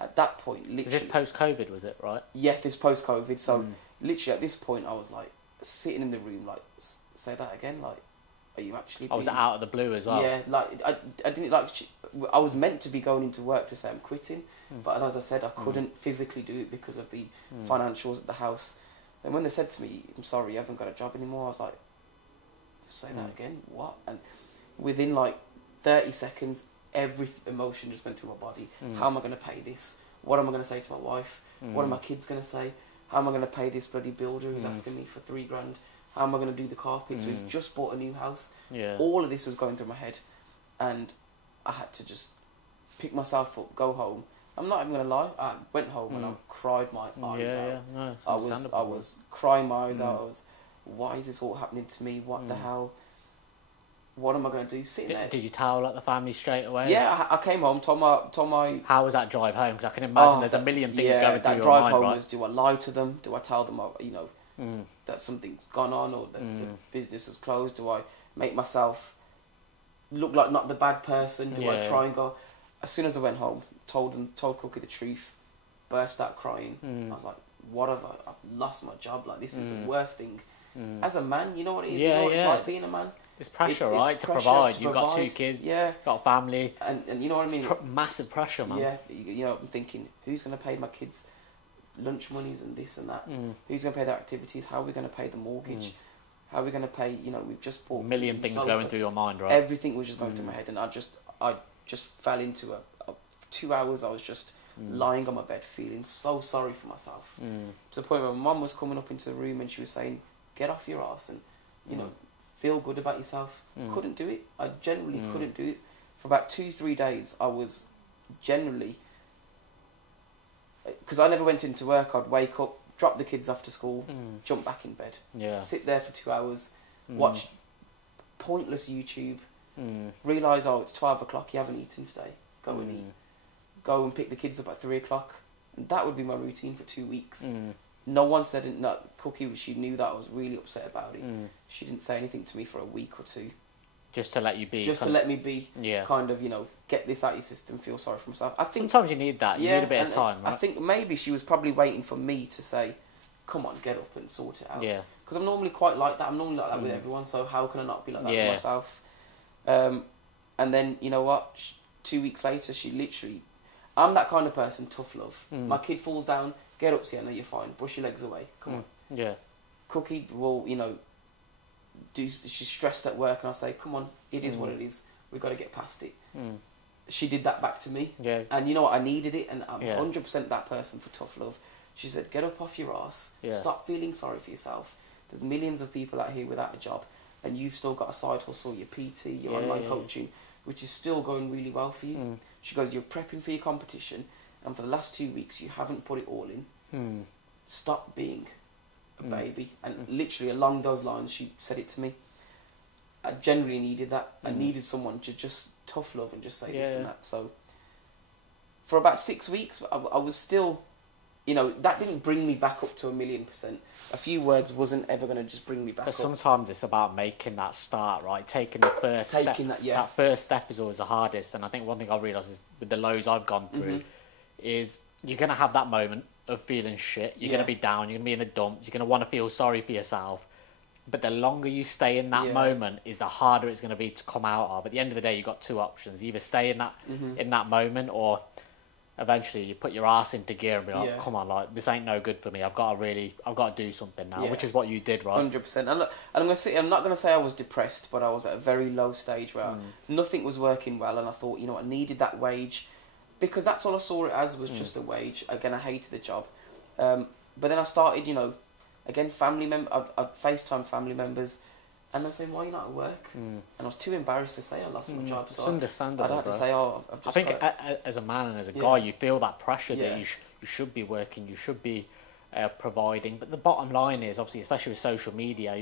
At that point, literally... Was this post-COVID, was it, right? Yeah, this post-COVID. So, literally, at this point, I was, like, sitting in the room, like, say that again, like, are you actually... I was out of the blue as well. Yeah, like, I didn't, like... I was meant to be going into work to say I'm quitting, but as I said, I couldn't physically do it because of the financials at the house. And when they said to me, I'm sorry, you haven't got a job anymore, I was like, say that again? What? And within, like, 30 seconds... every emotion just went through my body. How am I going to pay this? What am I going to say to my wife? What are my kids going to say? How am I going to pay this bloody builder who's asking me for $3,000? How am I going to do the carpets? We've just bought a new house. Yeah. All of this was going through my head, and I had to just pick myself up, go home. I'm not even going to lie. I went home and I cried my eyes out. No, I was crying my eyes out. I was, why is this all happening to me? What the hell? What am I going to do? Sitting there. Did you tell the family straight away? Yeah, I came home, told my... How was that drive home? Because I can imagine there's a million things going through your mind, right? that drive home was, do I lie to them? Do I tell them, that something's gone on or that the business is closed? Do I make myself look like not the bad person? Do I try and go... As soon as I went home, told Cookie the truth, burst out crying. I was like, what have I've lost my job. Like, this is the worst thing. As a man, you know what it is? Yeah, you know what it's like being a man? It's pressure, right? To provide. You've got 2 kids, got a family. And you know what I mean? It's massive pressure, man. Yeah, I'm thinking, who's going to pay my kids' lunch monies and this and that? Who's going to pay their activities? How are we going to pay the mortgage? How are we going to pay, we've just bought... A million things going through your mind, right? Everything was just going through my head, and I just fell into 2 hours. I was just lying on my bed feeling so sorry for myself. To the point where my mum was coming up into the room and she was saying, get off your arse and, feel good about yourself. Couldn't do it. I generally couldn't do it. For about 2-3 days, I was generally... Because I never went into work, I'd wake up, drop the kids off to school, jump back in bed. Sit there for 2 hours, watch pointless YouTube, realise, it's 12 o'clock, you haven't eaten today, go and eat. Go and pick the kids up at 3 o'clock. And that would be my routine for 2 weeks. No one said it. No, Cookie, she knew that I was really upset about it. She didn't say anything to me for a week or 2. Just to let you be. Just to let me be. Yeah. Kind of, get this out of your system, feel sorry for myself. I think sometimes you need that. You need a bit of time, right? I think maybe she was probably waiting for me to say, come on, get up and sort it out. Yeah. Because I'm normally quite like that. I'm normally like that with everyone, so how can I not be like that with myself? And then, you know what? 2 weeks later, she literally... I'm that kind of person, tough love. My kid falls down, get up, Sienna, you're fine. Brush your legs away. Come on. Yeah. Cookie will, she's stressed at work and I'll say, come on, it is what it is. We've got to get past it. She did that back to me. Yeah. And you know what? I needed it, and I'm 100% that person for tough love. She said, get up off your arse. Yeah. Stop feeling sorry for yourself. There's millions of people out here without a job, and you've still got a side hustle, your PT, your online coaching, which is still going really well for you. She goes, you're prepping for your competition, and for the last 2 weeks, you haven't put it all in. Stop being a baby. And literally along those lines, she said it to me. I generally needed that. I needed someone to just tough love and just say this and that. So for about 6 weeks, I was still, that didn't bring me back up to 1,000,000%. A few words wasn't ever going to just bring me back up. Sometimes it's about making that start, right? Taking the first step. That first step is always the hardest. And I think one thing I realised is with the lows I've gone through is you're going to have that moment of feeling shit. You're going to be down. You're going to be in the dumps. You're going to want to feel sorry for yourself. But the longer you stay in that moment is the harder it's going to be to come out of. At the end of the day, you've got 2 options. You either stay in that moment, or eventually you put your ass into gear and be like, come on, like, this ain't no good for me. I've got to do something now, which is what you did, right? 100%. I'm not going to say I was depressed, but I was at a very low stage where nothing was working well, and I thought, I needed that wage, because that's all I saw it as, was just a wage. Again, I hated the job. But then I started, again, I'd FaceTime family members, and they're saying, "Why are you not at work?" And I was too embarrassed to say I lost my job. So it's understandable. I'd have to say, "Oh, I've just." I think as a man and as a guy, you feel that pressure that you should be working, you should be providing. But the bottom line is, obviously, especially with social media,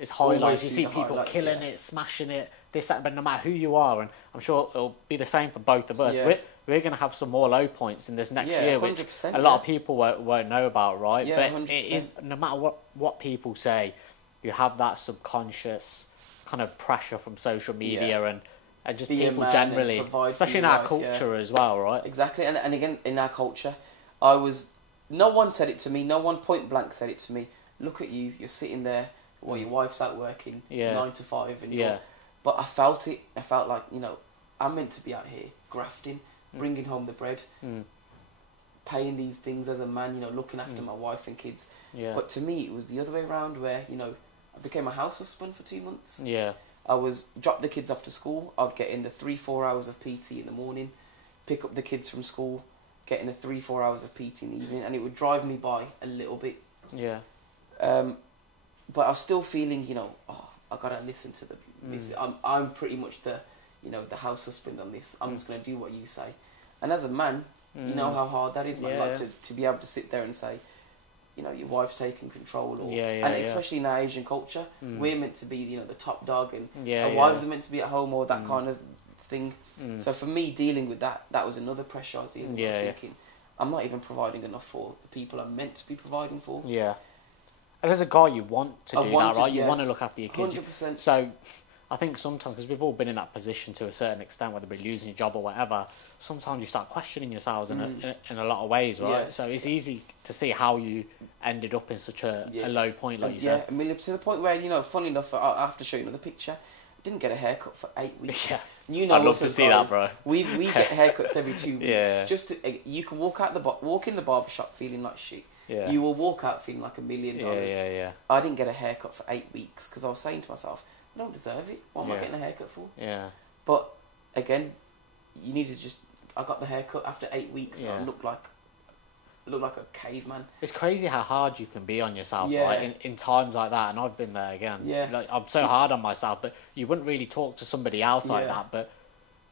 it's highlights. You see people killing it, smashing it, this, that. But no matter who you are, and I'm sure it'll be the same for both of us. Yeah. We're going to have some more low points in this next year, which a 100%, lot of people won't know about, right? Yeah, but 100%. it is, no matter what people say, you have that subconscious kind of pressure from social media and just people generally, especially in our culture as well, right? Exactly, and again, in our culture, no one said it to me, no one point blank said it to me. Look at you, you're sitting there, while your wife's out working 9 to 5, and but I felt it. I felt like, you know, I'm meant to be out here grafting, bringing home the bread, paying these things as a man, you know, looking after my wife and kids. Yeah. But to me, it was the other way around, where, you know, I became a house husband for 2 months. Yeah. I was drop the kids off to school. I'd get in the 3-4 hours of PT in the morning, pick up the kids from school, get in the 3-4 hours of PT in the evening, and it would drive me by a little bit. Yeah. But I was still feeling, you know, I gotta listen to this. I'm pretty much the house husband on this. I'm just gonna do what you say. And as a man, you know how hard that is, man. Like to be able to sit there and say, you know, your wife's taking control, especially in our Asian culture, we're meant to be, you know, the top dog, and our wives are meant to be at home, or that kind of thing. So for me, dealing with that was another pressure I was dealing with. I was thinking, I'm not even providing enough for the people I'm meant to be providing for. Yeah. And as a guy, you want to do that, right? You want to look after your kids. 100%. So I think sometimes, because we've all been in that position to a certain extent, whether we're losing your job or whatever, sometimes you start questioning yourselves in a lot of ways, right? So it's easy to see how you ended up in such a low point, like you said. Yeah, I mean, to the point where, you know, funny enough, I have to show you another picture. I didn't get a haircut for 8 weeks. Yeah. You know, I'd love to see that, bro. We get haircuts every 2 weeks. Just you can walk in the barber shop feeling like shit. Yeah. You will walk out feeling like $1 million. Yeah. I didn't get a haircut for 8 weeks because I was saying to myself, I don't deserve it. What am I getting a haircut for? Yeah. But again, you need to just. I got the haircut after 8 weeks. And I looked like a caveman. It's crazy how hard you can be on yourself, right? In times like that, and I've been there again. Yeah. Like, I'm so hard on myself, but you wouldn't really talk to somebody else like that. But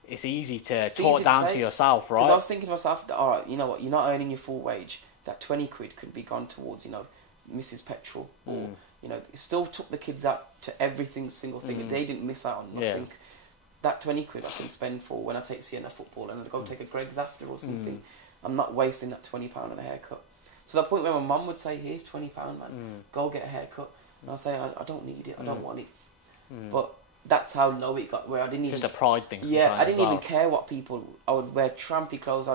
it's easy to talk down to yourself, right? Because I was thinking to myself, all right, you know what? You're not earning your full wage. That 20 quid could be gone towards, you know, Mrs. Petrol, or you know, still took the kids out to every single thing, and they didn't miss out on nothing. That 20 quid I can spend for when I take Sienna football and I go take a Greg's after or something. I'm not wasting that £20 on a haircut. To the point where my mum would say, "Here's £20, man. Go get a haircut." And I'll say, "I don't need it. I don't want it." But that's how low it got, where I didn't even. Just a pride thing. Yeah, I didn't even care what people. I would wear trampy clothes.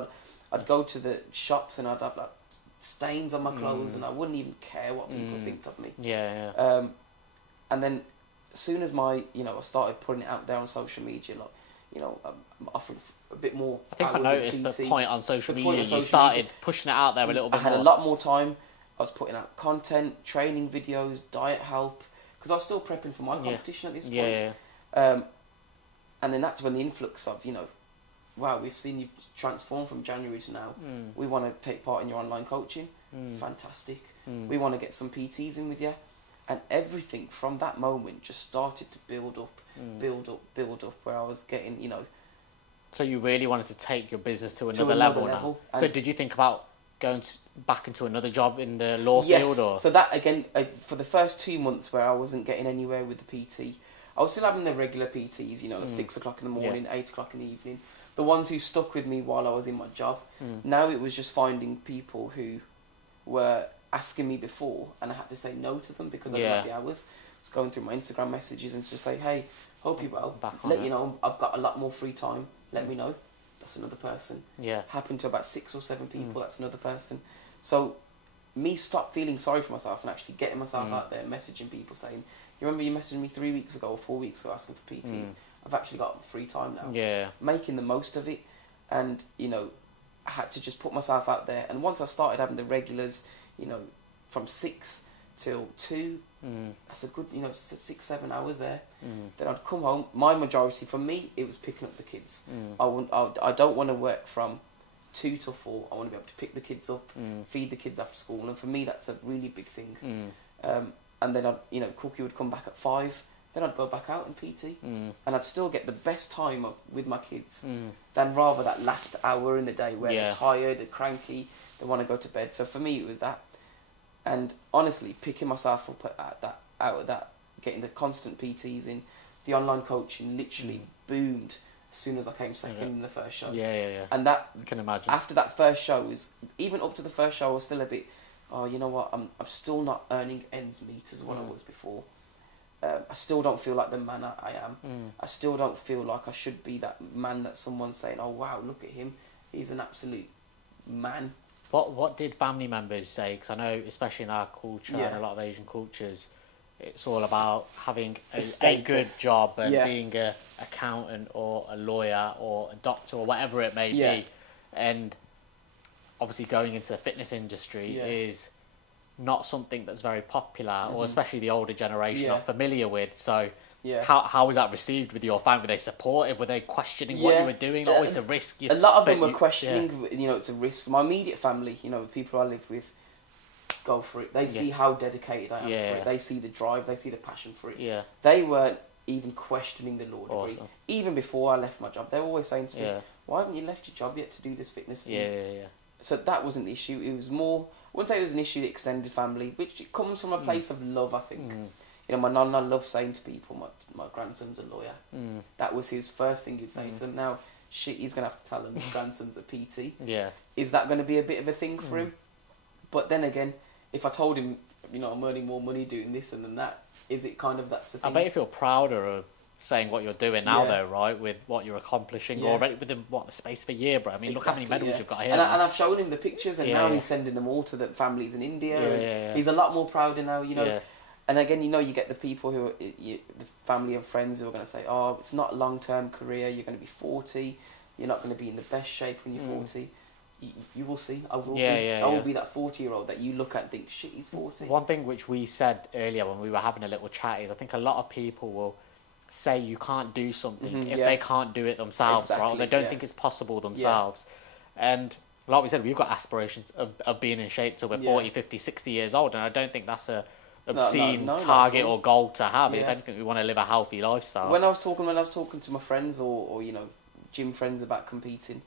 I'd go to the shops and I'd have like stains on my clothes, and I wouldn't even care what people think of me. Yeah. And then, as soon as I started putting it out there on social media, like, you know, I'm offering a bit more. I think I noticed the point on social media. You started pushing it out there a little bit more. I had a lot more time. I was putting out content, training videos, diet help, because I was still prepping for my competition at this point. Yeah. And then that's when the influx of, you know, wow, we've seen you transform from January to now. We want to take part in your online coaching. Fantastic. We want to get some PTs in with you. And everything from that moment just started to build up, where I was getting, you know. So you really wanted to take your business to another level now. So did you think about going back into another job in the law field? Or? So that, again, for the first 2 months where I wasn't getting anywhere with the PT, I was still having the regular PTs, you know, at 6 o'clock in the morning, 8 o'clock in the evening. The ones who stuck with me while I was in my job. Now it was just finding people who were asking me before, and I had to say no to them because I didn't have the hours. I was going through my Instagram messages and just say, "Hey, hope you're well. Let you know I've got a lot more free time. Let me know." That's another person. Yeah. Happened to about 6 or 7 people. That's another person. So me stop feeling sorry for myself and actually getting myself out there, messaging people saying, "You remember you messaged me 3 weeks ago or 4 weeks ago asking for PTs? I've actually got free time now." Yeah. Making the most of it, and, you know, I had to just put myself out there. And once I started having the regulars, you know, from 6 till 2, that's a good, you know, 6-7 hours there. Then I'd come home. My majority, for me, it was picking up the kids. I don't want to work from 2 till 4, I want to be able to pick the kids up, feed the kids after school, and for me that's a really big thing. And then Cookie would come back at 5. Then I'd go back out in PT, and I'd still get the best time with my kids than rather that last hour in the day where they're tired, they're cranky, they want to go to bed. So for me, it was that. And honestly, picking myself up out of that, getting the constant PTs in, the online coaching literally boomed as soon as I came second in the first show. Yeah. And that, I can imagine. After that first show, even up to the first show, I was still a bit, oh, you know what, I'm still not earning ends meet as what I was before. I still don't feel like the man I am. I still don't feel like I should be that man that someone's saying, oh wow, look at him, he's an absolute man. What did family members say? Because I know, especially in our culture and a lot of Asian cultures, it's all about having a good job and being an accountant or a lawyer or a doctor or whatever it may be. And obviously going into the fitness industry is not something that's very popular, or especially the older generation are familiar with. So how was that received with your family? Were they supportive? Were they questioning what you were doing? Like, oh, it's a risk. A lot of them were questioning, it's a risk. My immediate family, the people I live with, go for it. They see how dedicated I am for it. They see the drive, they see the passion for it. They weren't even questioning the law degree. Even before I left my job, they were always saying to me, why haven't you left your job yet to do this fitness thing? So that wasn't the issue. It was more, I wouldn't say it was an issue, the extended family, which it comes from a place of love, I think. My nonna loved saying to people, my grandson's a lawyer. That was his first thing he'd say to them. Now, he's going to have to tell him his grandson's a PT. Is that going to be a bit of a thing for him? But then again, if I told him, I'm earning more money doing this and then that, is it kind of that's the thing? I bet you feel prouder of saying what you're doing now, though, right? With what you're accomplishing already within the space of a year, bro. I mean, look how many medals you've got here. And I've shown him the pictures, and now he's sending them all to the families in India. He's a lot more prouder now, And again, you get the people who the family and friends who are going to say, "Oh, it's not a long-term career. You're going to be 40. You're not going to be in the best shape when you're 40." You will see. I will be that 40-year-old that you look at and think, "Shit, he's 40." One thing which we said earlier when we were having a little chat is, I think a lot of people will say you can't do something if they can't do it themselves, right? Or they don't think it's possible themselves. And like we said, we've got aspirations of being in shape till we're 40, 50, 60 years old, and I don't think that's a obscene target or goal to have. If anything, we want to live a healthy lifestyle. When I was talking to my friends or gym friends about competing,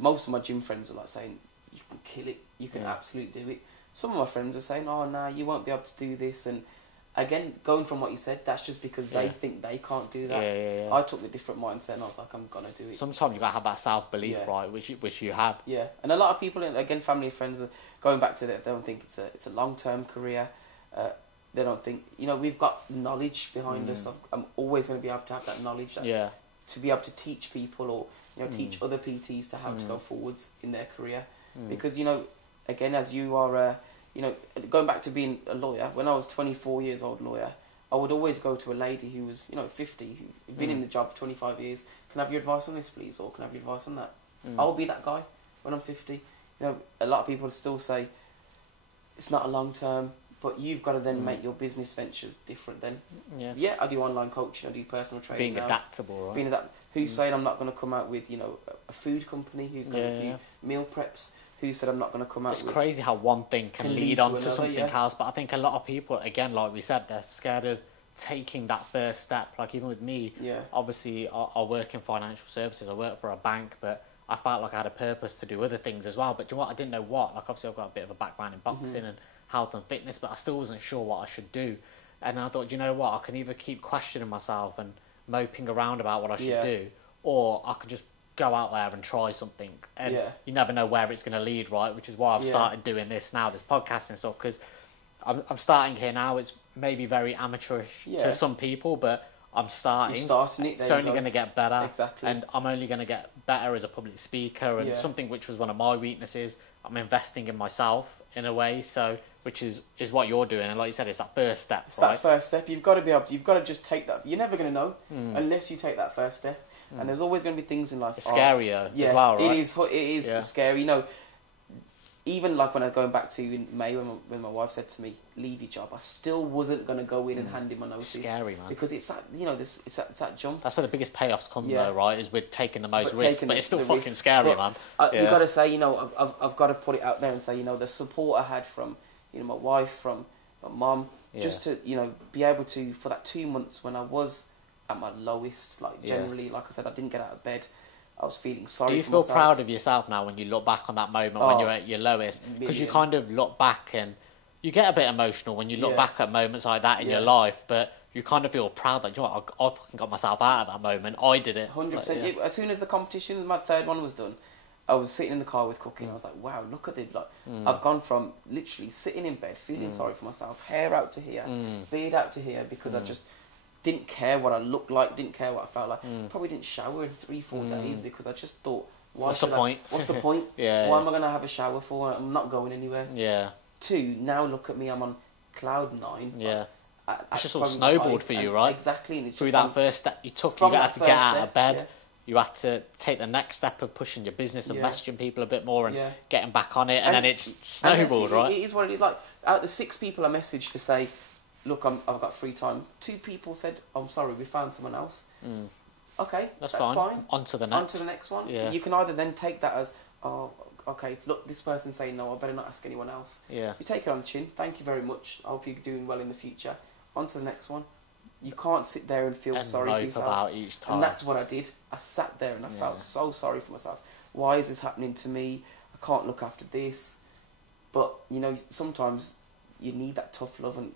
most of my gym friends were like saying, "You can kill it, you can absolutely do it." Some of my friends were saying, "Oh, nah, you won't be able to do this." And again, going from what you said, that's just because they think they can't do that. I took the different mindset and I was like, I'm gonna do it. Sometimes you gotta have that self-belief, right, which you have. Yeah, and a lot of people, again, family and friends, are going back to that. They don't think it's a long-term career. They don't think, we've got knowledge behind us. I'm always going to be able to have that knowledge to be able to teach people or teach other PTs to how to go forwards in their career. Because again, as you are going back to being a lawyer, when I was 24 years old lawyer, I would always go to a lady who was 50, who'd been in the job for 25 years. Can I have your advice on this, please? Or can I have your advice on that? I'll be that guy when I'm 50. A lot of people still say it's not a long term, but you've got to then make your business ventures different then. I do online coaching, I do personal training. Being adaptable, right? Who's saying I'm not going to come out with a food company who's going to do meal preps? Who said I'm not going to come out with... It's crazy how one thing can lead on to something else, but I think a lot of people, again, like we said, they're scared of taking that first step. Like even with me, obviously I work in financial services, I work for a bank, but I felt like I had a purpose to do other things as well. But do you know what? I didn't know what. Like obviously I've got a bit of a background in boxing and health and fitness, but I still wasn't sure what I should do. And then I thought, do you know what? I can either keep questioning myself and moping around about what I should do, or I could just go out there and try something, and you never know where it's going to lead, right? Which is why I've started doing this now, this podcasting stuff, because I'm starting here now. It's maybe very amateurish to some people, but I'm starting. You're starting it. It's only going to get better, exactly. And I'm only going to get better as a public speaker, and something which was one of my weaknesses. I'm investing in myself in a way, so which is what you're doing, and like you said, it's that first step. It's that first step. You've got to be able to. You've got to just take that. You're never going to know unless you take that first step. And there's always going to be things in life. It's scarier as well, right? It is scary. even like when I was going back to in May when my wife said to me, leave your job, I still wasn't going to go in and hand in my notice. Scary, man. Because it's that, you know, it's that jump. That's where the biggest payoffs come though, right, is with taking the most risk, but it's still fucking risk. Scary, man. You've got to say, you know, I've got to put it out there and say, you know, the support I had from, you know, my wife, from my mum, just to, you know, be able to, for that 2 months when I was at my lowest, like generally, like I said, I didn't get out of bed. I was feeling sorry for myself. Do you feel proud of yourself now when you look back on that moment when you're at your lowest? Because you kind of look back and you get a bit emotional when you look back at moments like that in your life, but you kind of feel proud that, you know what, I fucking got myself out of that moment. I did it. 100%. As soon as the competition, my third one was done, I was sitting in the car with Cookie and I was like, wow, look at it. Like, I've gone from literally sitting in bed, feeling sorry for myself, hair out to here, beard out to here, because I just didn't care what I looked like, didn't care what I felt like. Probably didn't shower in 3-4 days because I just thought, what's the point? What's the point? Why am I going to have a shower for? I'm not going anywhere. Yeah. 2, now look at me, I'm on cloud 9. Yeah. It's just all snowballed for you, right? Exactly. And it's through that first step you took, you had to get out of bed. You had to take the next step of pushing your business and messaging people a bit more and getting back on it, and then it just snowballed, right? It is what it is. Like, out of the 6 people I messaged to say, look, I've got free time, 2 people said, I'm sorry, we found someone else. Okay, that's fine. On to the next one. Yeah. You can either then take that as, oh, okay, look, this person's saying no, I better not ask anyone else. Yeah. You take it on the chin. Thank you very much. I hope you're doing well in the future. On to the next one. You can't sit there and feel sorry for yourself. About each time. And that's what I did. I sat there and I felt so sorry for myself. Why is this happening to me? I can't look after this. But, you know, sometimes you need that tough love, and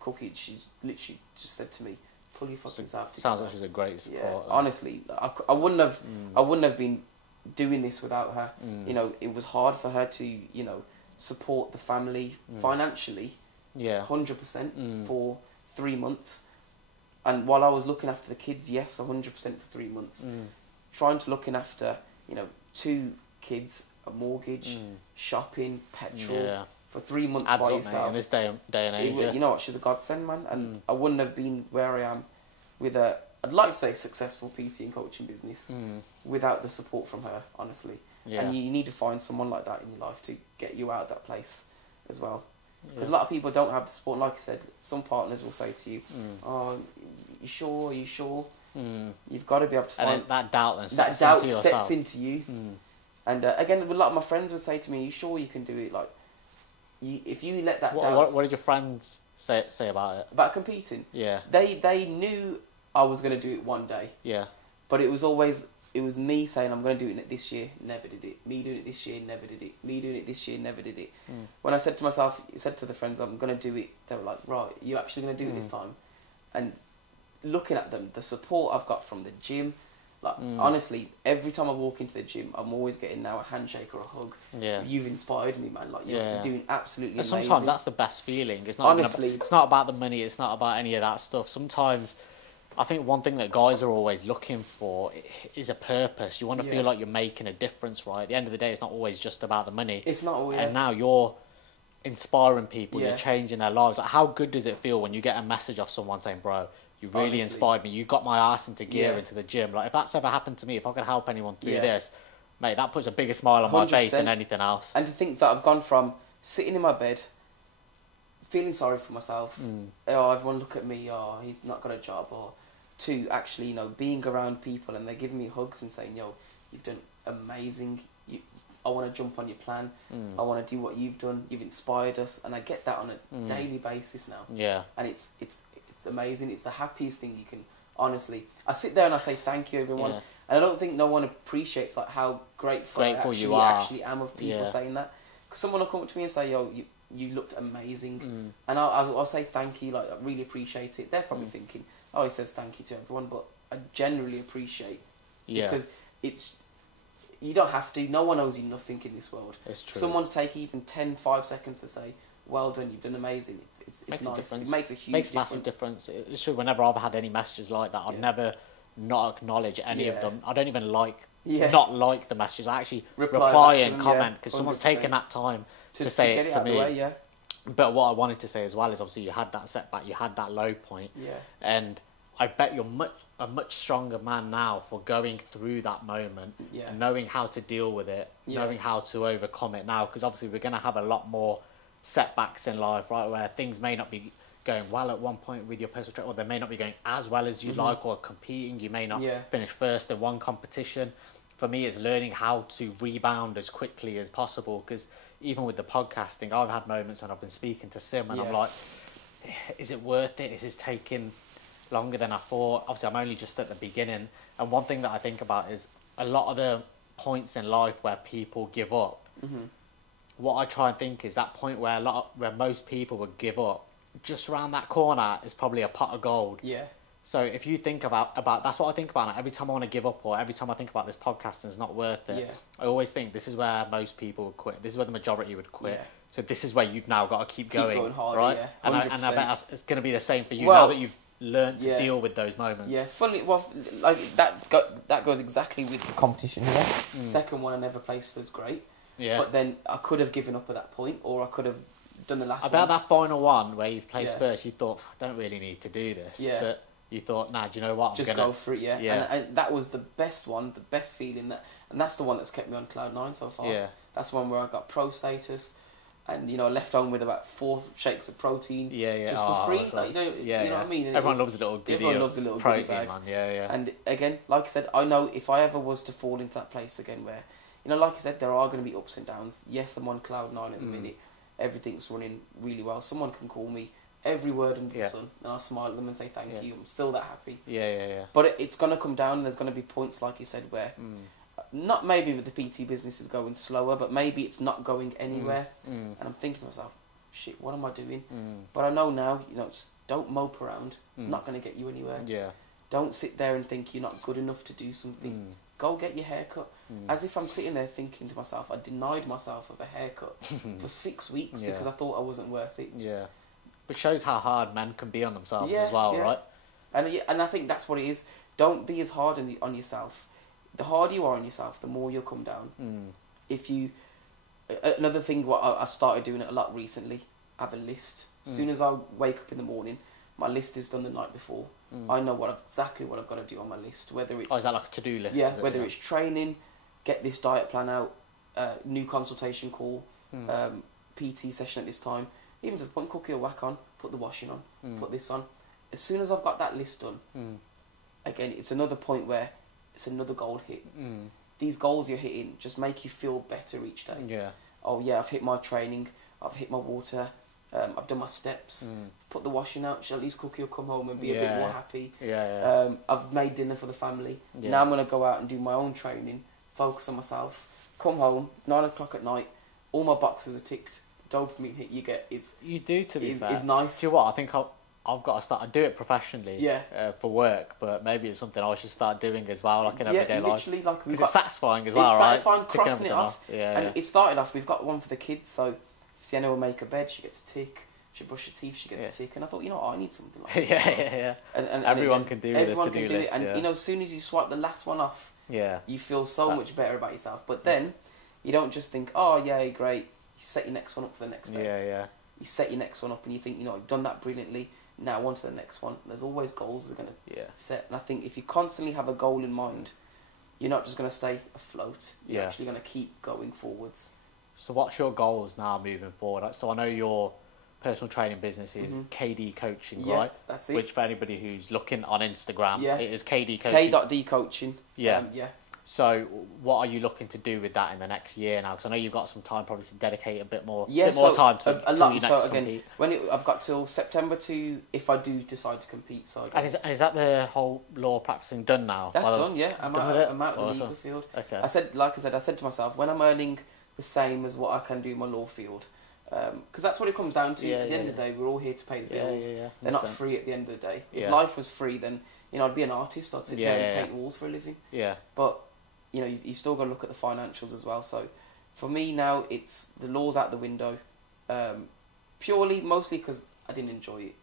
Cookie, she literally just said to me, pull your fucking self together. Sounds like she's a great support. Yeah, honestly, I wouldn't have been doing this without her. You know, it was hard for her to, you know, support the family financially. 100% for 3 months. And while I was looking after the kids, yes, 100% for 3 months. Trying to looking after, you know, 2 kids, a mortgage, shopping, petrol for 3 months adds by up, yourself. Mate, in this day and age. You know what? She's a godsend, man. And I wouldn't have been where I am with a, I'd like to say, successful PT and coaching business without the support from her, honestly. And you need to find someone like that in your life to get you out of that place as well. Because a lot of people don't have the support. And like I said, some partners will say to you, "Oh, you sure? Are you sure?" You've got to be able to find that doubt. Then sets into you. And again, a lot of my friends would say to me, "Are you sure you can do it?" Like, if you let that doubt. What did your friends say about it? About competing? Yeah. They knew I was going to do it one day. Yeah. But it was always. It was me saying, I'm going to do it this year, never did it. Me doing it this year, never did it. Me doing it this year, never did it. When I said to myself, said to the friends, I'm going to do it, they were like, right, you actually going to do it this time? And looking at them, the support I've got from the gym, like honestly, every time I walk into the gym, I'm always getting now a handshake or a hug. Yeah. You've inspired me, man. Like, you're doing absolutely amazing. Sometimes that's the best feeling. It's not honestly. It's not about the money. It's not about any of that stuff. Sometimes I think one thing that guys are always looking for is a purpose. You want to feel like you're making a difference, right? At the end of the day, it's not always just about the money. It's not always. And now you're inspiring people, you're changing their lives. Like, how good does it feel when you get a message off someone saying, bro, you really inspired me. You got my ass into gear into the gym. Like, if that's ever happened to me, if I could help anyone through this, mate, that puts a bigger smile on 100%. My face than anything else. And to think that I've gone from sitting in my bed, feeling sorry for myself, oh, everyone look at me, oh, he's not got a job, or to actually, you know, being around people and they're giving me hugs and saying, yo, you've done amazing, I want to jump on your plan, I want to do what you've done, you've inspired us, and I get that on a daily basis now. Yeah. And it's amazing, it's the happiest thing you can, honestly. I sit there and I say thank you, everyone, and I don't think no one appreciates like how grateful I actually am of people saying that. Because someone will come up to me and say, yo, you looked amazing, and I'll say thank you, like, I really appreciate it. They're probably thinking, oh, he says thank you to everyone, but I generally appreciate because you don't have to. No one owes you nothing in this world. It's true. Someone to take even 5 seconds to say, well done, you've done amazing. It's nice. It makes a huge difference. Massive difference. It's true. Whenever I've had any messages like that, I'd never not acknowledge any of them. I don't even not like the messages. I actually reply and comment because someone's taken that time to say it to me. But what I wanted to say as well is obviously you had that setback, you had that low point, and I bet you're a much stronger man now for going through that moment, and knowing how to deal with it, knowing how to overcome it now, because obviously we're going to have a lot more setbacks in life, right, where things may not be going well at one point with your personal trainer, or they may not be going as well as you'd like, or competing, you may not finish first in one competition. For me, it's learning how to rebound as quickly as possible, because even with the podcasting, I've had moments when I've been speaking to Sim and I'm like, is it worth it? Is this taking longer than I thought? Obviously, I'm only just at the beginning. And one thing that I think about is a lot of the points in life where people give up. What I try and think is that point where where most people would give up, just around that corner is probably a pot of gold. So if you think about that's what I think about. Every time I want to give up, or every time I think about this podcast and it's not worth it, I always think this is where most people would quit. This is where the majority would quit. So this is where you've now got to keep going harder, right? And I bet it's going to be the same for you now that you've learned to deal with those moments. Funny, like that goes exactly with the competition here. Second one I never placed was great. But then I could have given up at that point, or I could have done the last one. About that final one where you placed first, you thought, I don't really need to do this. But you thought, nah, do you know what? I'm go for it, And that was the best one, the best feeling, and that's the one that's kept me on cloud 9 so far. That's one where I got pro status, and I left home with about 4 shakes of protein, just for free. Like, you know what I mean? And everyone loves a little goodie. Everyone loves a little goodie bag. Man. And again, like I said, I know if I ever was to fall into that place again, where like I said, there are going to be ups and downs. Yes, I'm on cloud 9 at the minute. Everything's running really well. Someone can call me every word under the sun, and I'll smile at them and say thank you. I'm still that happy. But it's going to come down, and there's going to be points, like you said, where not maybe with the PT business is going slower, but maybe it's not going anywhere. And I'm thinking to myself, shit, what am I doing? But I know now, just don't mope around. It's not going to get you anywhere. Don't sit there and think you're not good enough to do something. Go get your hair cut. As if I'm sitting there thinking to myself, I denied myself of a haircut for 6 weeks because I thought I wasn't worth it. Which shows how hard men can be on themselves as well, right? And I think that's what it is. Don't be as hard on yourself. The harder you are on yourself, the more you'll come down. If you... Another thing, what I started doing it a lot recently, I have a list. As soon as I wake up in the morning, my list is done the night before. I know exactly what I've got to do on my list. Whether it's... is that like a to-do list? Whether it's training, get this diet plan out, new consultation call, PT session at this time, even to the point, cookie or whack on, put the washing on, put this on. As soon as I've got that list done, again, it's another point where it's another goal hit. These goals you're hitting just make you feel better each day. Oh yeah, I've hit my training, I've hit my water, I've done my steps, put the washing out, at least Cookie will come home and be a bit more happy. I've made dinner for the family. Now I'm going to go out and do my own training, focus on myself, come home, 9 o'clock at night, all my boxes are ticked, dopamine hit you get is nice. Do you know what? I think I've got to start. I do it professionally for work, but maybe it's something I should start doing as well, like in everyday life. Because it's satisfying as well, right? It's satisfying crossing it off. And it started off, we've got one for the kids, so if Sienna will make a bed, she gets a tick. She brush her teeth, she gets a tick. And I thought, I need something like this. And everyone can do it. Everyone can do it. And as soon as you swipe the last one off, you feel so much better about yourself. But then you don't just think, oh yeah, great. You set your next one up for the next day. You set your next one up and you think, I've done that brilliantly. Now on to the next one. There's always goals we're going to set. And I think if you constantly have a goal in mind, you're not just going to stay afloat. You're actually going to keep going forwards. So what's your goals now moving forward? So I know your personal training business is KD Coaching, right? That's it. Which for anybody who's looking on Instagram, it is KD Coaching. K.D Coaching. So what are you looking to do with that in the next year now? Because I know you've got some time probably to dedicate a bit more time to your next compete. I've got till September if I do decide to compete. So and is that the whole law practicing done now? That's done, yeah. I'm out of the legal field. Okay. I said to myself, when I'm earning the same as what I can do in my law field, because that's what it comes down to. At the end of the day, we're all here to pay the bills. They're not free at the end of the day. If life was free, then I'd be an artist. I'd sit there and paint walls for a living. But you've still got to look at the financials as well. So for me now, it's the law's out the window, mostly because I didn't enjoy it.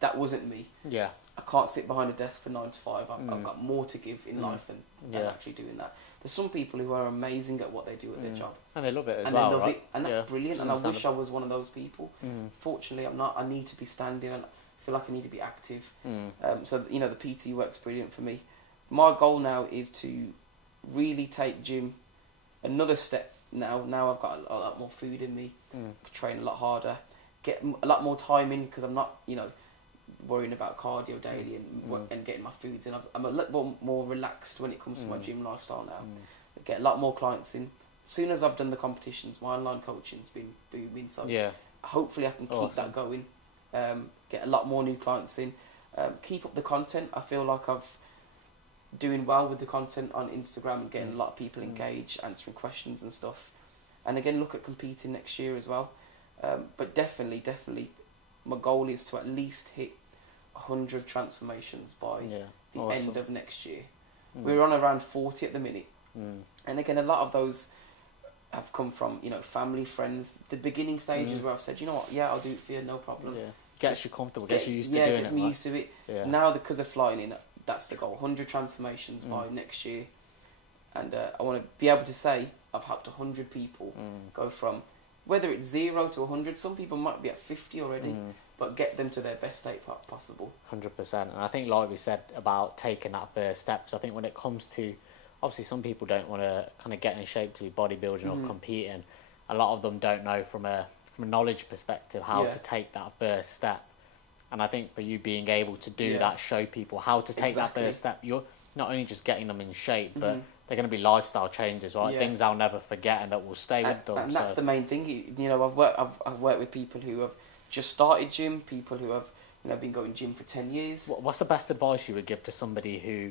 That wasn't me. I can't sit behind a desk for 9 to 5. I've got more to give in life than actually doing that. There's some people who are amazing at what they do at their job. And they love it as well, they love it, and that's brilliant, and I wish I was one of those people. Fortunately, I'm not. I need to be standing and feel like I need to be active. So, you know, the PT works brilliant for me. My goal now is to really take gym another step now. Now I've got a lot more food in me, train a lot harder, get a lot more time in because I'm not, you know, worrying about cardio daily and getting my foods in. I'm a little more relaxed when it comes to my gym lifestyle now. Get a lot more clients in. As soon as I've done the competitions, my online coaching's been booming. So hopefully I can keep that going. Get a lot more new clients in. Keep up the content. I feel like I've doing well with the content on Instagram and getting a lot of people engaged, answering questions and stuff. And again, look at competing next year as well. But definitely, my goal is to at least hit 100 transformations by the end of next year. We're on around 40 at the minute. And again, a lot of those have come from, you know, family, friends, the beginning stages where I've said, you know what, I'll do it for you, no problem. Gets you comfortable, gets you used to doing it. Get me used to it. Now, because they're flying in, that's the goal, 100 transformations by next year. And I want to be able to say I've helped 100 people go from, whether it's 0 to 100, some people might be at 50 already, but get them to their best state possible. 100%. And I think, like we said about taking that first steps, I think when it comes to, obviously some people don't want to kind of get in shape to be bodybuilding or competing. A lot of them don't know from a knowledge perspective how to take that first step. And I think for you being able to do that, show people how to take that first step, you're not only just getting them in shape, but they're going to be lifestyle changes, right? Things I'll never forget and that will stay with them. And that's the main thing. You know, I've worked with people who have just started gym, people who have, you know, been going gym for 10 years. What's the best advice you would give to somebody who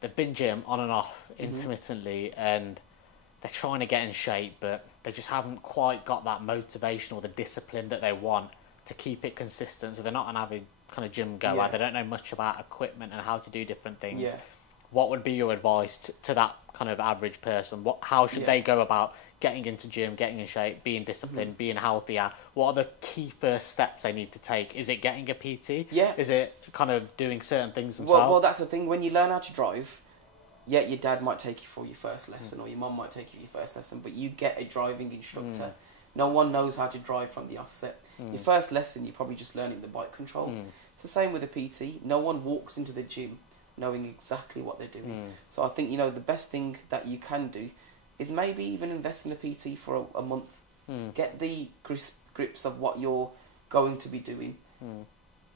they've been gym on and off intermittently and they're trying to get in shape, but they just haven't quite got that motivation or the discipline that they want to keep it consistent? So they're not an avid kind of gym goer. They don't know much about equipment and how to do different things. What would be your advice to that kind of average person? How should they go about getting into gym, getting in shape, being disciplined, being healthier? What are the key first steps they need to take? Is it getting a PT? Is it kind of doing certain things themselves? Well, that's the thing. When you learn how to drive, your dad might take you for your first lesson or your mum might take you for your first lesson, but you get a driving instructor. No one knows how to drive from the offset. Your first lesson, you're probably just learning the bike control. It's the same with a PT. No one walks into the gym knowing exactly what they're doing. So I think, you know, the best thing that you can do is maybe even invest in a PT for a month. Get the grips of what you're going to be doing.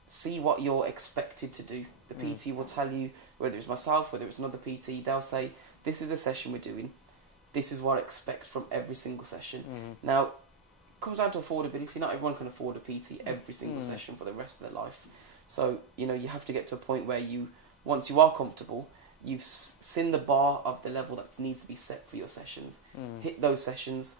See what you're expected to do. The PT will tell you, whether it's myself, whether it's another PT, they'll say, this is the session we're doing. This is what I expect from every single session. Now, it comes down to affordability. Not everyone can afford a PT every single session for the rest of their life. So, you know, you have to get to a point where once you are comfortable, you've seen the bar of the level that needs to be set for your sessions. Hit those sessions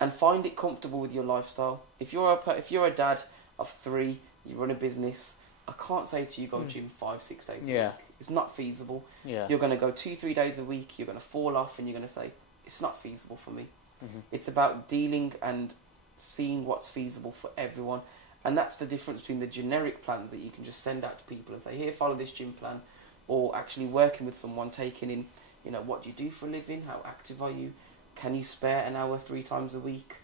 and find it comfortable with your lifestyle. If you're a dad of 3, you run a business, I can't say to you go gym 5-6 days a week. It's not feasible. You're going to go 2-3 days a week, you're going to fall off and you're going to say, it's not feasible for me. It's about dealing and seeing what's feasible for everyone. And that's the difference between the generic plans that you can just send out to people and say, here, follow this gym plan, or actually working with someone, taking in, you know, what do you do for a living? How active are you? Can you spare an hour 3 times a week?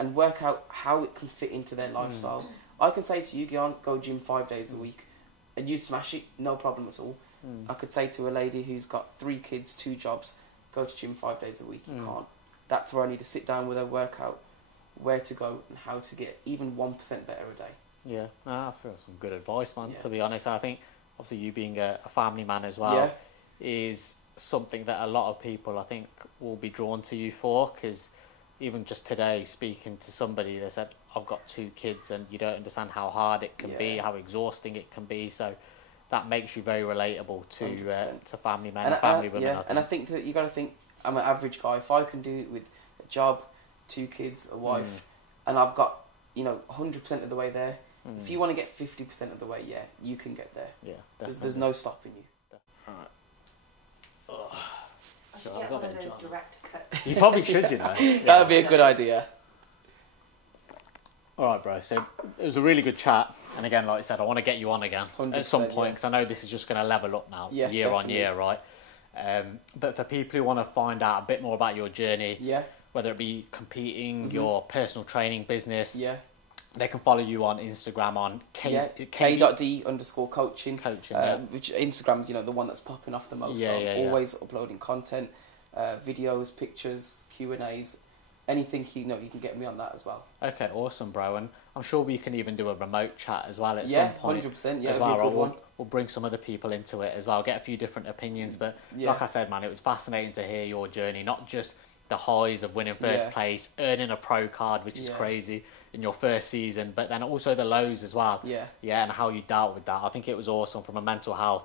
And work out how it can fit into their lifestyle. I can say to you, go gym 5 days a week, and you'd smash it, no problem at all. I could say to a lady who's got 3 kids, 2 jobs, go to gym 5 days a week. You can't. That's where I need to sit down with her, work out where to go and how to get even 1% better a day. Yeah, I feel that's some good advice, man, to be honest. And I think, obviously, you being a family man as well is something that a lot of people, I think, will be drawn to you for, because even just today, speaking to somebody, they said, I've got 2 kids and you don't understand how hard it can be, how exhausting it can be. So that makes you very relatable to family men and family women. And I think that you got to think, I'm an average guy. If I can do it with a job, 2 kids, a wife, and I've got, you know, 100% of the way there, if you want to get 50% of the way, you can get there. Yeah, there's no stopping you. Alright. I should get one of those direct cuts. You probably should, you know. That would be a good idea. Alright, bro, so it was a really good chat, and again, like I said, I want to get you on again at some point, because I know this is just going to level up now, year on year, right? But for people who want to find out a bit more about your journey, whether it be competing, your personal training business, they can follow you on Instagram on K.D_coaching. Coaching, which Instagram's, the one that's popping off the most. Always uploading content, videos, pictures, Q&As, anything, you can get me on that as well. Okay, awesome, bro. And I'm sure we can even do a remote chat as well at some point. 100%. As well, we'll bring some other people into it as well, get a few different opinions. But like I said, man, it was fascinating to hear your journey, not just the highs of winning first place, earning a pro card, which is crazy, in your first season, but then also the lows as well. And how you dealt with that. I think it was awesome from a mental health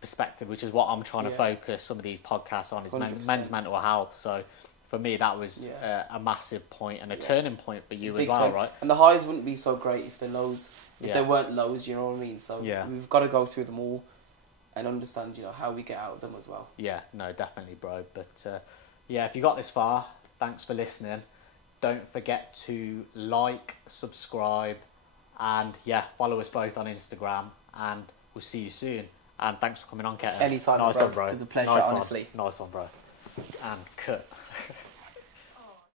perspective, which is what I'm trying to focus some of these podcasts on, is men's mental health. So for me, that was a massive point and a turning point for you as well, right? And the highs wouldn't be so great if the lows, if they weren't lows, you know what I mean? So we've got to go through them all and understand, how we get out of them as well. Yeah, no, definitely, bro. But if you got this far, thanks for listening. Don't forget to like, subscribe, and follow us both on Instagram. And we'll see you soon. And thanks for coming on, Ketan. Anytime, nice bro. One, bro. It was a pleasure, nice honestly. Nice one, bro. And cut.